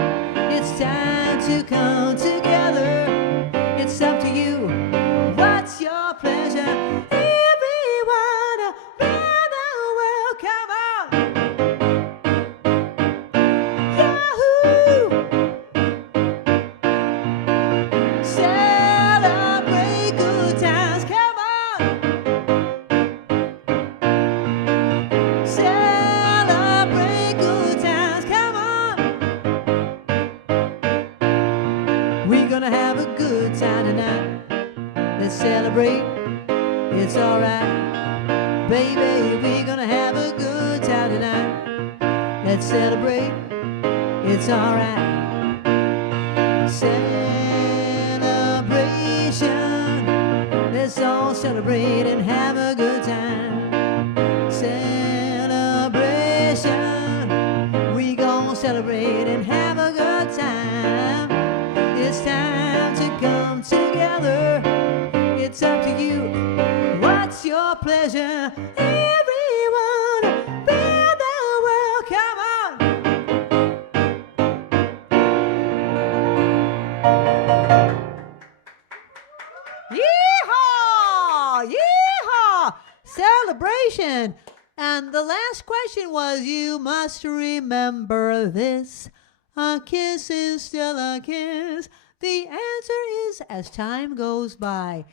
It's time to come together. It's up to you. What's your pleasure? Everyone around the world, come on. Yahoo! Celebrate good times, come on. Celebrate good times, come on. We're gonna have a good time tonight. Let's celebrate, it's alright. Baby, we're gonna have a good time tonight. Let's celebrate, it's alright. Celebration. Let's all celebrate and have a good time. Celebration. We gon' celebrate and have a good time. It's time to come together. It's up to you. What's your pleasure? Everyone around the world, come on. Yeehaw! Yeehaw! Celebration. And the last question was, you must remember this. A kiss is still a kiss. The answer is as time goes by.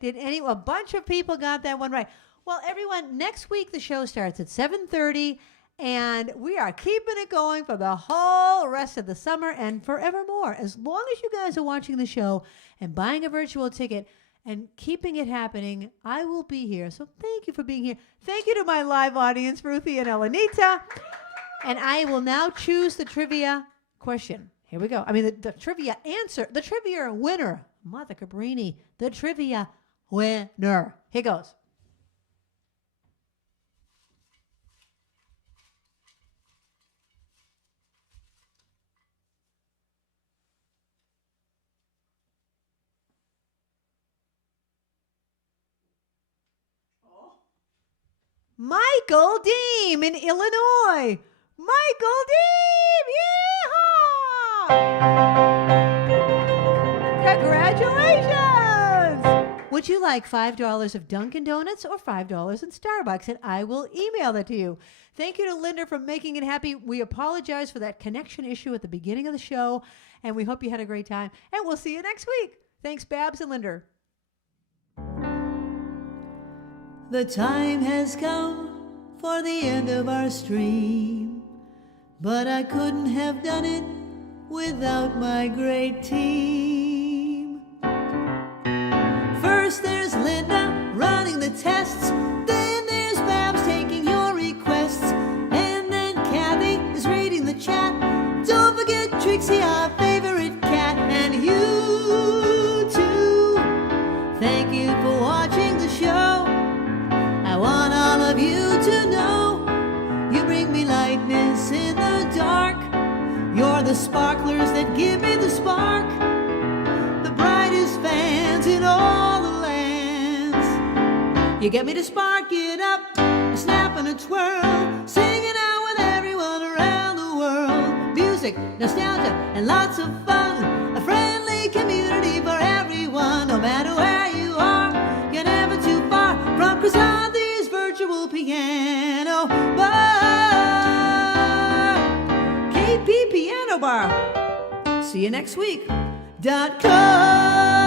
Did a bunch of people got that one right? Well, everyone, next week the show starts at 7:30, and we are keeping it going for the whole rest of the summer and forevermore. As long as you guys are watching the show and buying a virtual ticket and keeping it happening, I will be here. So thank you for being here. Thank you to my live audience, Ruthie and Elenita. And I will now choose the trivia question. Here we go. I mean, the trivia answer, the trivia winner, Martha Cabrini, the trivia winner. Here goes. Michael Deem in Illinois. Michael Deem! Yeehaw! Congratulations! Would you like $5 of Dunkin' Donuts or $5 in Starbucks? And I will email that to you. Thank you to Linda for making it happy. We apologize for that connection issue at the beginning of the show, and we hope you had a great time. And we'll see you next week. Thanks, Babs and Linda. The time has come for the end of our stream, but I couldn't have done it without my great team. First there's Linda running the tests, then there's Babs taking your requests, and then Kathy is reading the chat. Don't forget Trixie, our favorite cat, and you too. Thank you for watching the show. I want all of you to know you bring me lightness in the dark. You're the sparklers that give me the spark, the brightest fans in all the lands. You get me to spark it up, a snap and a twirl, singing out with everyone around the world. Music, nostalgia, and lots of fun, a friendly community for everyone. No matter where you are, you're never too far from Krisanthi's virtual piano bar. KP Piano Bar. See you next week. .com